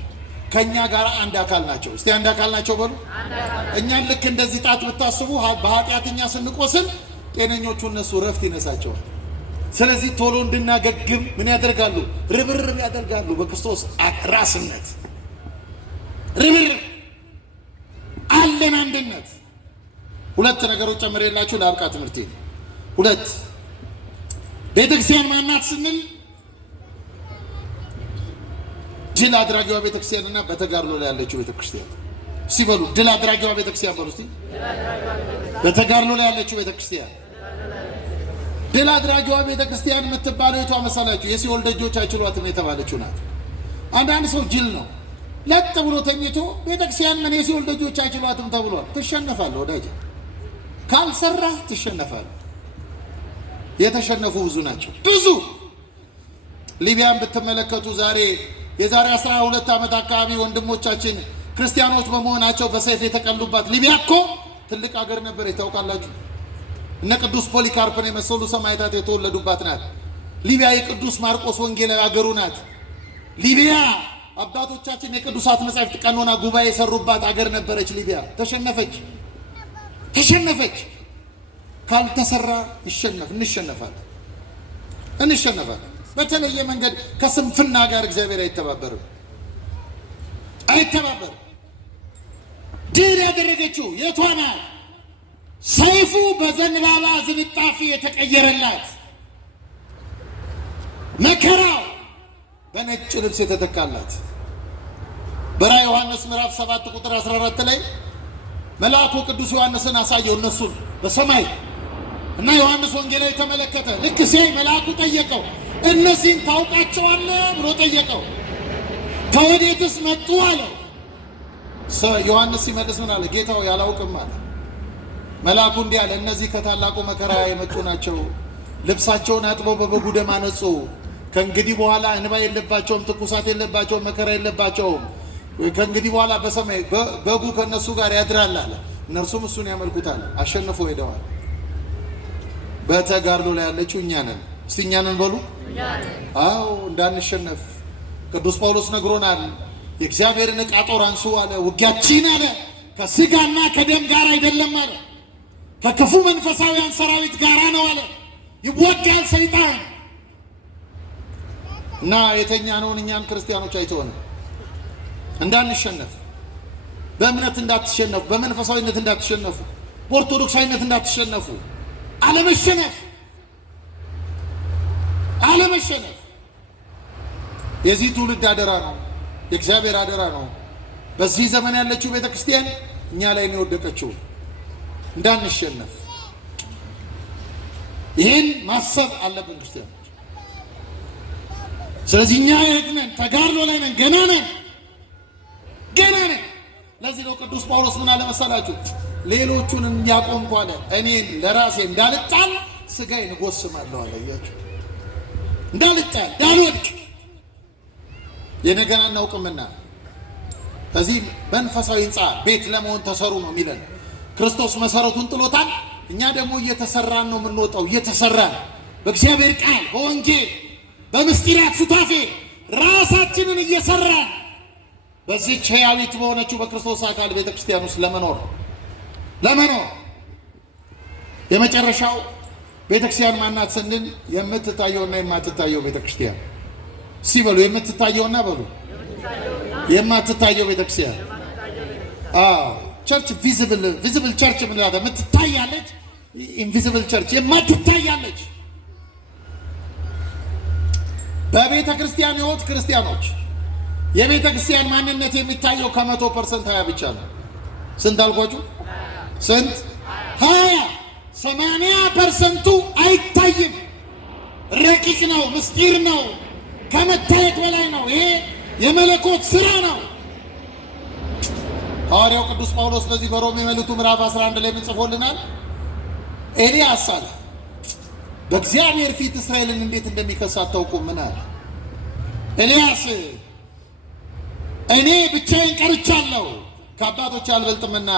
ከእኛ ጋር አንድ አካል ናቸው። እስቲ አንድ አካል ናቸው በሉ። እኛን ልክ እንደዚህ ጣት ብታስቡ በኃጢአተኛ ስንቆስል ጤነኞቹ እነሱ እረፍት ይነሳቸዋል። ስለዚህ ቶሎ እንድናገግም ምን ያደርጋሉ? ርብርብ ያደርጋሉ። በክርስቶስ ራስነት ርብርብ አለን፣ አንድነት። ሁለት ነገሮች ጨምሬላችሁ ለአብቃ ትምህርቴ። ሁለት ቤተክርስቲያን ማናት ስንል ድል አድራጊዋ ቤተክርስቲያንና በተጋድሎ ላይ ያለችው ቤተክርስቲያን ሲበሉ፣ ድል አድራጊዋ ቤተክርስቲያን በሉ እስቲ። በተጋድሎ ላይ ያለችው ቤተክርስቲያን። ድል አድራጊዋ ቤተክርስቲያን የምትባለው የቷ መሰላችሁ? የሲኦል ደጆች አይችሏትም የተባለችው ናት። አንዳንድ ሰው ጅል ነው፣ ለጥ ብሎ ተኝቶ ቤተክርስቲያን ምን የሲኦል ደጆች አይችሏትም ተብሏል። ትሸነፋለህ ወዳጅ፣ ካልሰራህ ትሸነፋለህ። የተሸነፉ ብዙ ናቸው፣ ብዙ። ሊቢያን ብትመለከቱ የዛሬ 12 ዓመት አካባቢ ወንድሞቻችን ክርስቲያኖች በመሆናቸው በሰይፍ የተቀሉባት ሊቢያ እኮ ትልቅ ሀገር ነበር። ታውቃላችሁ? እነ ቅዱስ ፖሊካርፕን የመሰሉ ሰማዕታት የተወለዱባት ናት ሊቢያ። የቅዱስ ማርቆስ ወንጌላዊ ሀገሩ ናት ሊቢያ። አባቶቻችን የቅዱሳት መጻሕፍት ቀኖና ጉባኤ የሰሩባት ሀገር ነበረች ሊቢያ። ተሸነፈች። ካልተሰራ እንሸነፋለን። በተለየ መንገድ ከስንፍና ጋር እግዚአብሔር አይተባበርም። ድል ያደረገችው የቷ ናት? ሰይፉ በዘንባባ ዝንጣፊ የተቀየረላት፣ መከራው በነጭ ልብስ የተተካላት። በራዕየ ዮሐንስ ምዕራፍ 7 ቁጥር 14 ላይ መልአኩ ቅዱስ ዮሐንስን አሳየው እነሱን በሰማይ እና ዮሐንስ ወንጌላዊ ተመለከተ። ልክ ሲያይ መልአኩ ጠየቀው፣ እነዚህን ታውቃቸዋለህ ብሎ ጠየቀው። ከወዴትስ መጡ አለው። ዮሐንስ ሲመልስ ምን አለ? ጌታው ያላውቅም አለ። መልአኩ እንዲህ አለ፣ እነዚህ ከታላቁ መከራ የመጡ ናቸው። ልብሳቸውን አጥበው በበጉ ደም አነጹ። ከእንግዲህ በኋላ እንባ የለባቸውም፣ ትኩሳት የለባቸውም፣ መከራ የለባቸውም። ከእንግዲህ በኋላ በሰማይ በጉ ከእነሱ ጋር ያድራል አለ። እነርሱም እሱን ያመልኩታል። አሸንፈው ሄደዋል። በተጋድሎ ላይ ያለችው እኛ ነን። እስቲ እኛ ነን በሉ። አዎ እንዳንሸነፍ ቅዱስ ጳውሎስ ነግሮናል። የእግዚአብሔርን ዕቃ ጦር አንሱ አለ። ውጊያችን አለ ከስጋና ከደም ጋር አይደለም አለ፣ ከክፉ መንፈሳውያን ሰራዊት ጋር ነው አለ። ይወጋል ሰይጣን እና የተኛነውን እኛን ክርስቲያኖች አይተውንም። እንዳንሸነፍ፣ በእምነት እንዳትሸነፉ፣ በመንፈሳዊነት እንዳትሸነፉ፣ በኦርቶዶክሳዊነት እንዳትሸነፉ። አለመሸነፍ የዚህ ትውልድ አደራ ነው፣ የእግዚአብሔር አደራ ነው። በዚህ ዘመን ያለችው ቤተ ክርስቲያን እኛ ላይ ነው የወደቀችው። እንዳንሸነፍ ይህን ማሰብ አለብን ክርስቲያኖች። ስለዚህ እኛ የት ነን? ተጋድሎ ላይ ነን። ገና ነን። ለዚህ ነው ቅዱስ ጳውሎስ ምን አለ መሰላችሁ? ሌሎቹን ያቆምኩ አለ፣ እኔን ለራሴ እንዳልጣል ስጋዬን እጎስማለሁ አለ። እያችሁ እንዳልጣል እንዳልወድቅ የነገን አናውቅምና ከዚህ መንፈሳዊ ሕንፃ ቤት ለመሆን ተሰሩ ነው የሚለን። ክርስቶስ መሰረቱን ጥሎታል። እኛ ደግሞ እየተሰራን ነው የምንወጣው። እየተሰራን በእግዚአብሔር ቃል፣ በወንጌል፣ በምስጢራት ሱታፌ ራሳችንን እየሰራን በዚህ ሕያዊት በሆነችው በክርስቶስ አካል ቤተ ክርስቲያን ውስጥ ለመኖር የመጨረሻው ቤተ ክርስቲያን ማናት ስንል የምትታየውና የማትታየው ቤተ ክርስቲያን ሲበሉ የምትታየውና በሉ የማትታየው ቤተ ክርስቲያን ቸርች ቪዚብል ቸርች ምንላታ የምትታያለች፣ ኢንቪዚብል ቸርች የማትታያለች። በቤተ ክርስቲያን ሕይወት ክርስቲያኖች የቤተ ክርስቲያን ማንነት የሚታየው ከ100% 20 ብቻ ነው። ስንት አልኳችሁ? ስንት? 20። 80% አይታይም። ረቂቅ ነው፣ ምስጢር ነው፣ ከመታየት በላይ ነው። ይሄ የመለኮት ስራ ነው። ሐዋርያው ቅዱስ ጳውሎስ በዚህ በሮሜ መልእክቱ ምዕራፍ 11 ላይ ምን ጽፎልናል? ኤልያስ አለ በእግዚአብሔር ፊት እስራኤልን እንዴት እንደሚከስ አታውቁም? ምን አለ ኤልያስ? እኔ ብቻዬን ቀርቻለሁ፣ ከአባቶች አልበልጥምና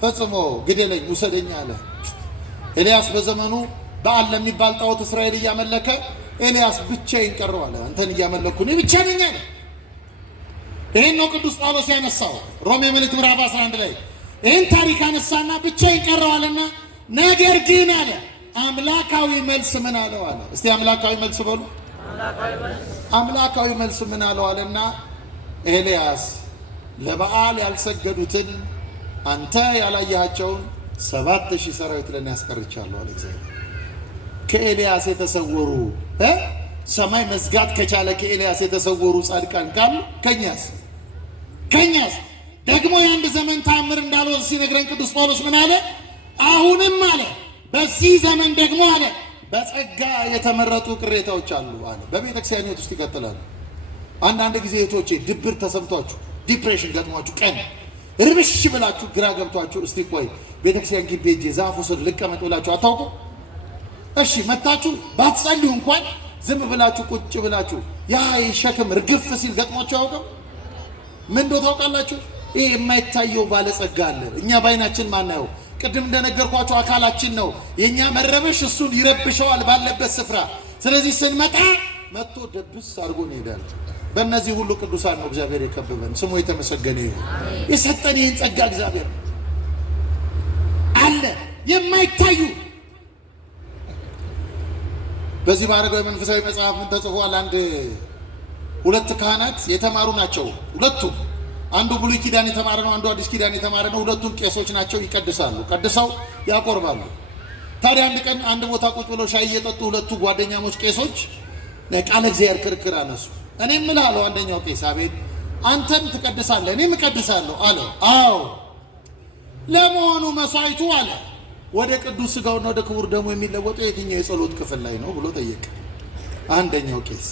ፈጽሞ ግደለኝ ውሰደኝ አለ። ኤልያስ በዘመኑ በዓል ለሚባል ጣዖት እስራኤል እያመለከ ኤልያስ ብቻዬን ቀረው አለ። አንተን እያመለኩ እኔ ብቻ ነኝ አለ። ይህን ነው ቅዱስ ጳውሎስ ያነሳው ሮሜ መልእክት ምዕራፍ 11 ላይ ይህን ታሪክ አነሳና ብቻዬን ቀረው አለና፣ ነገር ግን አለ አምላካዊ መልስ ምን አለው አለ። እስቲ አምላካዊ መልስ በሉ። አምላካዊ መልስ ምን አለው አለና፣ ኤልያስ ለበዓል ያልሰገዱትን አንተ ያላያቸውን 7000 ሰራዊት ለኔ ያስቀርቻለሁ አለ እግዚአብሔር። ከኤልያስ የተሰወሩ ሰማይ መዝጋት ከቻለ ከኤልያስ የተሰወሩ ጻድቃን ካሉ ከኛስ ደግሞ የአንድ ዘመን ተአምር እንዳልሆነ ሲነግረን ቅዱስ ጳውሎስ ምን አለ? አሁንም አለ በዚህ ዘመን ደግሞ አለ በጸጋ የተመረጡ ቅሬታዎች አሉ አለ። በቤተ ክርስቲያን ሕይወት ውስጥ ይቀጥላሉ። አንዳንድ ጊዜ እህቶቼ ድብር ተሰምቷችሁ ዲፕሬሽን ገጥሟችሁ ቀን ርብሽ ብላችሁ ግራ ገብቷችሁ እስቲ ቆይ ቤተ ክርስቲያን ግቢ ሄጄ ዛፉ ስር ልቀመጥ ብላችሁ አታውቁ? እሺ መታችሁ ባትጸልዩ እንኳን ዝም ብላችሁ ቁጭ ብላችሁ ያ ሸክም ርግፍ ሲል ገጥሟችሁ አያውቅም? ምን እንደው ታውቃላችሁ? ይሄ የማይታየው ባለጸጋ አለ እኛ ባይናችን ማናየው። ቅድም እንደነገርኳችሁ አካላችን ነው የኛ መረበሽ እሱን ይረብሸዋል ባለበት ስፍራ። ስለዚህ ስንመጣ መጥቶ ደብስ አድርጎን ይሄዳል። በእነዚህ ሁሉ ቅዱሳን ነው እግዚአብሔር የከበበን። ስሙ የተመሰገነ ይሁን። የሰጠን ይህን ጸጋ እግዚአብሔር አለ የማይታዩ። በዚህ በአረጋዊ መንፈሳዊ መጽሐፍ ምን ተጽፏል? ሁለት ካህናት የተማሩ ናቸው ሁለቱም አንዱ ብሉይ ኪዳን የተማረ ነው፣ አንዱ አዲስ ኪዳን የተማረ ነው። ሁለቱም ቄሶች ናቸው። ይቀድሳሉ፣ ቀድሰው ያቆርባሉ። ታዲያ አንድ ቀን አንድ ቦታ ቁጭ ብለው ሻይ እየጠጡ ሁለቱ ጓደኛሞች ቄሶች ቃለ እግዚአብሔር ክርክር አነሱ። እኔ እምልሃለሁ አንደኛው ቄስ አቤት፣ አንተም ትቀድሳለህ እኔም እቀድሳለሁ አለው። አዎ ለመሆኑ መስዋዕቱ አለ ወደ ቅዱስ ሥጋውና ወደ ክቡር ደሙ የሚለወጠው የትኛው የጸሎት ክፍል ላይ ነው ብሎ ጠየቀ። አንደኛው ቄስ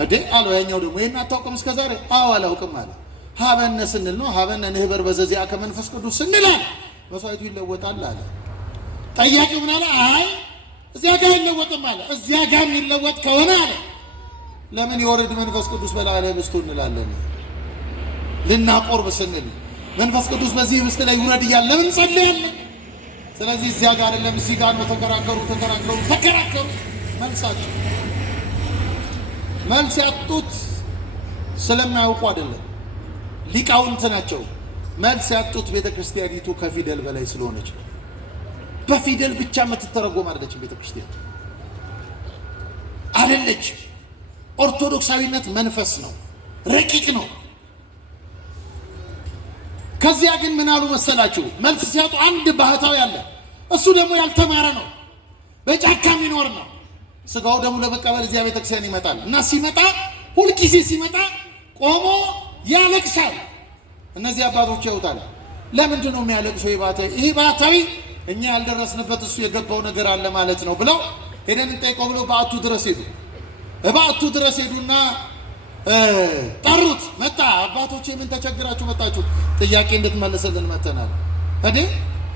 እዴ አለው። ያኛው ደግሞ ይሄን አታውቅም እስከ ዛሬ? አዎ አላውቅም አለ። ሀበነ ስንል ነው ሀበነ ንህበር በዘዚያ ከመንፈስ ቅዱስ ስንል መስዋዕቱ ይለወጣል አለ። ጠያቂው ምን አለ? አይ እዚያ ጋር ይለወጥም አለ። እዚያ ጋር የሚለወጥ ከሆነ አለ ለምን ይወርድ መንፈስ ቅዱስ በላለ ብስቱ እንላለን? ልናቆርብ ስንል መንፈስ ቅዱስ በዚህ ህብስት ላይ ይውረድ እያልን ለምን እንጸልያለን? ስለዚህ እዚያ ጋር አይደለም እዚህ ጋር ነው። ተከራከሩ። መልስ ያጡት ስለማያውቁ አይደለም፣ ሊቃውንት ናቸው። መልስ ያጡት ቤተክርስቲያኒቱ ከፊደል በላይ ስለሆነች ነው። በፊደል ብቻ የምትተረጎም አይደለችም ቤተክርስቲያን አይደለች። ኦርቶዶክሳዊነት መንፈስ ነው፣ ረቂቅ ነው። ከዚያ ግን ምን አሉ መሰላችሁ? መልስ ሲያጡ አንድ ባህታዊ አለ። እሱ ደግሞ ያልተማረ ነው፣ በጫካ የሚኖር ነው። ስጋው ደግሞ ለመቀበል እዚያ ቤተክርስቲያን ይመጣል እና ሲመጣ ሁልጊዜ ሲመጣ ቆሞ ያለቅሳል። እነዚህ አባቶች ያውታል። ለምንድን ነው የሚያለቅሰው? ይሄ ባህታዊ እኛ ያልደረስንበት እሱ የገባው ነገር አለ ማለት ነው ብለው ሄደን እንጠይቀው ብለው በአቱ ድረስ ሄዱ። በአቱ ድረስ ሄዱና ጠሩት። መጣ። አባቶቼ ምን ተቸግራችሁ መጣችሁ? ጥያቄ እንድትመልስልን መተናል።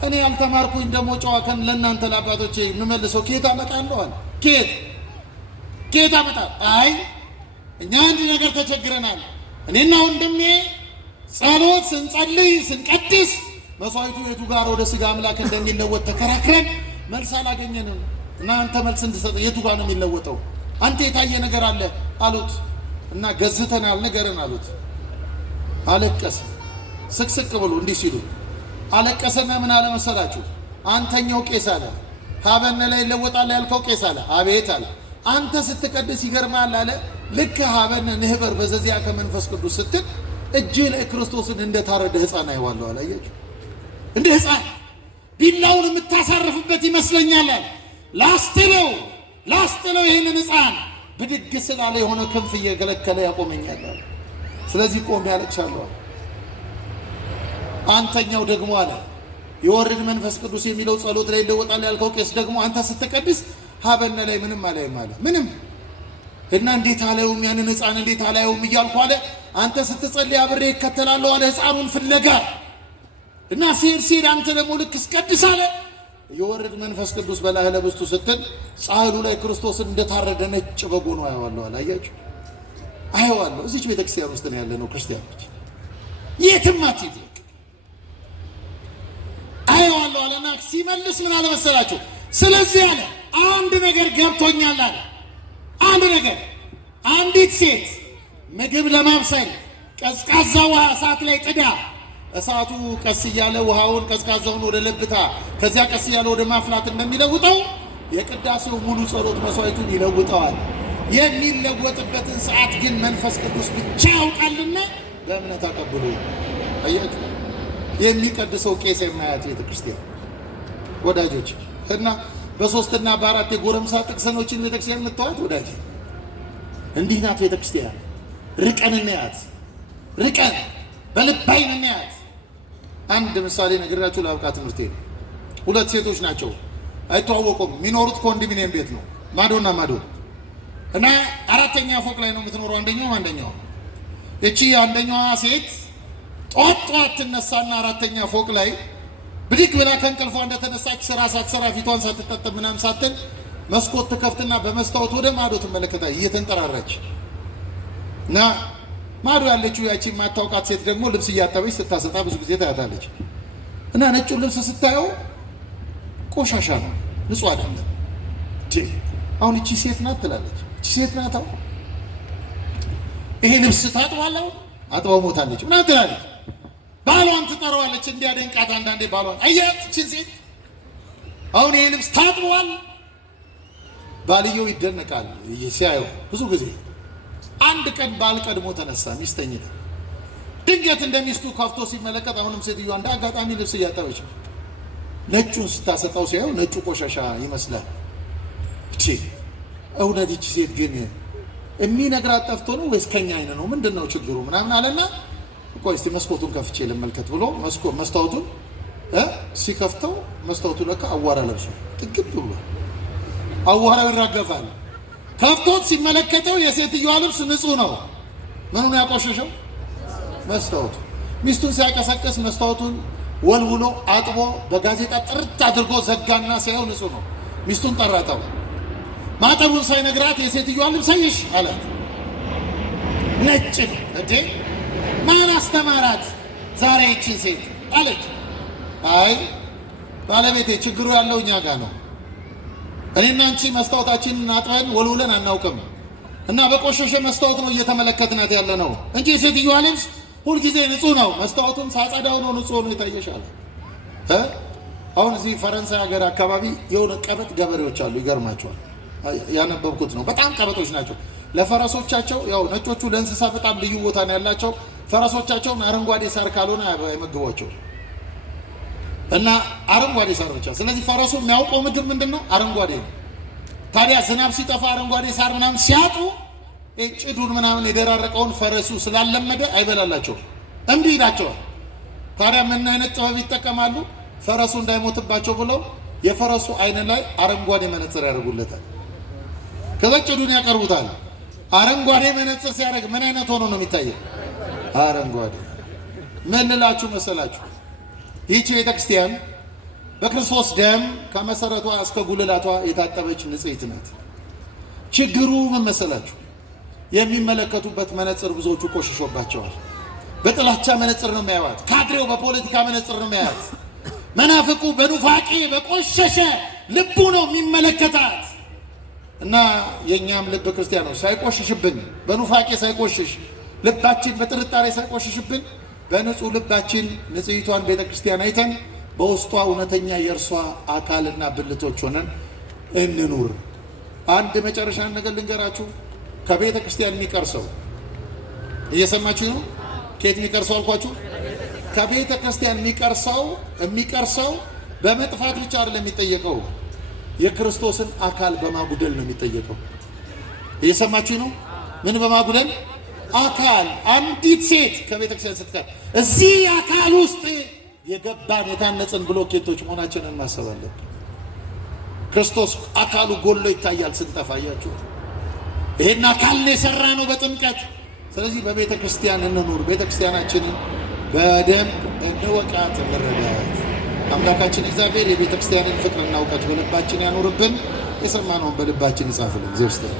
እኔ ያልተማርኩኝ ደግሞ ጨዋከን ለእናንተ ለአባቶቼ የምመልሰው ኬት አመጣለሁ አለ። ኬት አመጣል? አይ እኛ አንድ ነገር ተቸግረናል። እኔና ወንድሜ ጸሎት ስንጸልይ ስንቀድስ መስዋዕቱ የቱ ጋር ወደ ስጋ አምላክ እንደሚለወጥ ተከራክረን መልስ አላገኘንም እና አንተ መልስ እንድሰጥ የቱ ጋር ነው የሚለወጠው? አንተ የታየ ነገር አለ አሉት እና ገዝተናል ንገረን አሉት። አለቀሰ። ስቅስቅ ብሎ እንዲህ ሲሉ አለቀሰና ምን አለ መሰላችሁ? አንተኛው ቄስ አለ ሀበነ ላይ ይለወጣል ያልከው ቄስ አለ አቤት አለ። አንተ ስትቀድስ ይገርማል አለ። ልክ ሀበነ ንህበር በዘዚያ ከመንፈስ ቅዱስ ስትል እጅ ላይ ክርስቶስን እንደታረደ ሕፃን አይዋለሁ አላያችሁ? እንደ ሕፃን ቢላውን የምታሳርፍበት ይመስለኛል አለ። ላስትለው ይህንን ሕፃን ብድግ ስላለ የሆነ ክንፍ እየገለከለ ያቆመኛል አለ። ስለዚህ ቆሜ ያለቅሳለሁ አለ። አንተኛው ደግሞ አለ የወርድ መንፈስ ቅዱስ የሚለው ጸሎት ላይ ይለወጣል ያልከው ቄስ ደግሞ አንተ ስትቀድስ ሀበነ ላይ ምንም አላይም አለ። ምንም እና እንዴት አላየውም ያንን ሕፃን እንዴት አላየውም እያልኩ አለ አንተ ስትጸልይ አብሬ ይከተላለሁ አለ ሕፃኑን ፍለጋ እና ሲል አንተ ደግሞ ልክ እስቀድስ አለ የወርድ መንፈስ ቅዱስ በላህ ለብስቱ ስትል ጻሕሉ ላይ ክርስቶስን እንደታረደ ነጭ በግ ሆኖ አየዋለሁ አለ። አያችሁ? አየዋለሁ። እዚች ቤተክርስቲያን ውስጥ ነው ያለነው ክርስቲያኖች፣ የትም አትሄዱ። አየዋለሁ አለና ሲመልስ ምን አለ መሰላችሁ? ስለዚህ አለ አንድ ነገር ገብቶኛል አለ። አንድ ነገር፣ አንዲት ሴት ምግብ ለማብሰል ቀዝቃዛ ውሃ እሳት ላይ ጥዳ እሳቱ ቀስ እያለ ውሃውን ቀዝቃዛውን ወደ ለብታ ከዚያ ቀስ እያለ ወደ ማፍላት እንደሚለውጠው የቅዳሴው ሙሉ ጸሎት መስዋዕቱን ይለውጠዋል። የሚለወጥበትን ሰዓት ግን መንፈስ ቅዱስ ብቻ ያውቃልና በእምነት አቀብሉ። አያችሁ? የሚቀድሰው ቄስ የማያት ቤተክርስቲያን ወዳጆች እና በሶስትና በአራት የጎረምሳ ጥቅሰኖችን ቤተክርስቲያን የምታዋት ወዳጅ እንዲህ ናት ቤተክርስቲያን። ርቀን እናያት፣ ርቀን በልባይን እናያት። አንድ ምሳሌ ነግራችሁ ላብቃ ትምህርቴ። ሁለት ሴቶች ናቸው፣ አይተዋወቁም። የሚኖሩት ኮንዶሚኒየም ቤት ነው፣ ማዶና ማዶ እና አራተኛ ፎቅ ላይ ነው የምትኖረው አንደኛው። እቺ አንደኛዋ ሴት ጧት ትነሳና አራተኛ ፎቅ ላይ ብድግ ብላ ከእንቅልፏ እንደተነሳች ስራ ሳትሰራ ፊቷን ሳትታጠብ ምናምን ሳትል መስኮት ትከፍትና በመስታወት ወደ ማዶ ትመለከታለች እየተንጠራራች እና ማዶ ያለችው ያቺ የማታውቃት ሴት ደግሞ ልብስ እያጠበች ስታሰጣ ብዙ ጊዜ ታያታለች። እና ነጩን ልብስ ስታየው ቆሻሻ ነው፣ ንጹህ አይደለም። አሁን እቺ ሴት ናት ትላለች። እቺ ሴት ናት አሁን ይሄ ልብስ ታጥባለሁ አጥባው ሞታለች ምናምን ትላለች። ባሏን ትጠራዋለች እንዲያደንቃት። አንዳንዴ ባሏን አያት እቺ ሴት አሁን ይሄ ልብስ ታጥቧል። ባልየው ይደነቃል ሲያየው ብዙ ጊዜ። አንድ ቀን ባል ቀድሞ ተነሳ፣ ሚስት ተኝታ ድንገት እንደሚስቱ ከፍቶ ሲመለከት አሁንም ሴትዮዋ እንደ አጋጣሚ ልብስ እያጠበች ነጩን ስታሰጣው ሲያየው ነጩ ቆሻሻ ይመስላል። እቺ እውነት ይቺ ሴት ግን የሚነግራት ጠፍቶ ነው ወይስ ከኛ አይነ ነው? ምንድነው ችግሩ ምናምን አለና ቆይ እስቲ መስኮቱን ከፍቼ ልመልከት ብሎ መስታወቱን ሲከፍተው መስታወቱ ለካ አዋራ ለብሶ ጥግብ ብሎ አዋራው ይራገፋል። ከፍቶት ሲመለከተው የሴትዮዋ ልብስ ንጹህ ነው። ምኑን ያቆሸሸው? መስታወቱ። ሚስቱን ሲያቀሰቅስ መስታወቱን ወልውሎ አጥቦ በጋዜጣ ጥርት አድርጎ ዘጋና ሲያየው ንጹህ ነው። ሚስቱን ጠራታው። ማጠቡን ሳይነግራት የሴትዮዋ ልብስ አይሽ አላት። ነጭ ነው እንዴ? ማን አስተማራት ዛሬ ይችን ሴት አለች። አይ ባለቤቴ ችግሩ ያለው እኛ ጋር ነው። እኔና አንቺ መስታወታችንን አጥበን ወልውለን አናውቅም እና በቆሸሸ መስታወት ነው እየተመለከትናት ያለ ነው እንጂ የሴትዮዋ ልብስ ሁልጊዜ ንጹህ ነው። መስታወቱን ሳጸዳው ነው ንጹህ ነው የታየሻል። አሁን እዚህ ፈረንሳይ ሀገር አካባቢ የሆነ ቀበጥ ገበሬዎች አሉ። ይገርማቸዋል። ያነበብኩት ነው። በጣም ቀበጦች ናቸው። ለፈረሶቻቸው ያው ነጮቹ ለእንስሳ በጣም ልዩ ቦታ ነው ያላቸው። ፈረሶቻቸውን አረንጓዴ ሳር ካልሆነ አይመግቧቸው እና አረንጓዴ ሳር ብቻ። ስለዚህ ፈረሱ የሚያውቀው ምግብ ምንድን ነው? አረንጓዴ ነው። ታዲያ ዝናብ ሲጠፋ አረንጓዴ ሳር ምናምን ሲያጡ ጭዱን ምናምን የደራረቀውን ፈረሱ ስላለመደ አይበላላቸው፣ እምቢ ይላቸዋል። ታዲያ ምን አይነት ጥበብ ይጠቀማሉ? ፈረሱ እንዳይሞትባቸው ብለው የፈረሱ አይን ላይ አረንጓዴ መነጽር ያደርጉለታል። ከዛ ጭዱን ያቀርቡታል። አረንጓዴ መነጽር ሲያደርግ ምን አይነት ሆኖ ነው የሚታየው? አረንጓዴ። ምን ልላችሁ መሰላችሁ? ይህች ቤተክርስቲያን በክርስቶስ ደም ከመሰረቷ እስከ ጉልላቷ የታጠበች ንጽሕት ናት። ችግሩ ምን መሰላችሁ? የሚመለከቱበት መነጽር ብዙዎቹ ቆሽሾባቸዋል። በጥላቻ መነጽር ነው የሚያዩት። ካድሬው በፖለቲካ መነጽር ነው የሚያዩት። መናፍቁ በኑፋቄ በቆሸሸ ልቡ ነው የሚመለከታት። እና የኛም ልብ ክርስቲያኖች ሳይቆሽሽብን፣ በኑፋቄ ሳይቆሽሽ ልባችን በጥርጣሬ ሳይቆሽሽብን በንጹህ ልባችን ንጽሕቷን ቤተክርስቲያን አይተን በውስጧ እውነተኛ የእርሷ አካልና ብልቶች ሆነን እንኑር። አንድ መጨረሻ ነገር ልንገራችሁ። ከቤተ ክርስቲያን የሚቀርሰው እየሰማችሁ ነው። ከየት የሚቀርሰው አልኳችሁ? ከቤተ ክርስቲያን የሚቀርሰው በመጥፋት ብቻ አይደለም የሚጠየቀው፣ የክርስቶስን አካል በማጉደል ነው የሚጠየቀው። እየሰማችሁ ነው። ምን በማጉደል? አካል። አንዲት ሴት ከቤተ ክርስቲያን ስትቀር እዚህ አካል ውስጥ የገባን የታነጽን ብሎኬቶች መሆናችንን ማሰብ አለብን። ክርስቶስ አካሉ ጎሎ ይታያል ስንጠፋ። አያችሁ፣ ይሄን አካል ነው የሰራ ነው በጥምቀት። ስለዚህ በቤተ ክርስቲያን እንኑር። ቤተ ክርስቲያናችንን በደንብ እንወቃት፣ እንረዳት። አምላካችን እግዚአብሔር የቤተ ክርስቲያንን ፍቅርና እውቀት በልባችን ያኖርብን። የሰማነውን በልባችን ይጻፍልን። እግዚአብሔር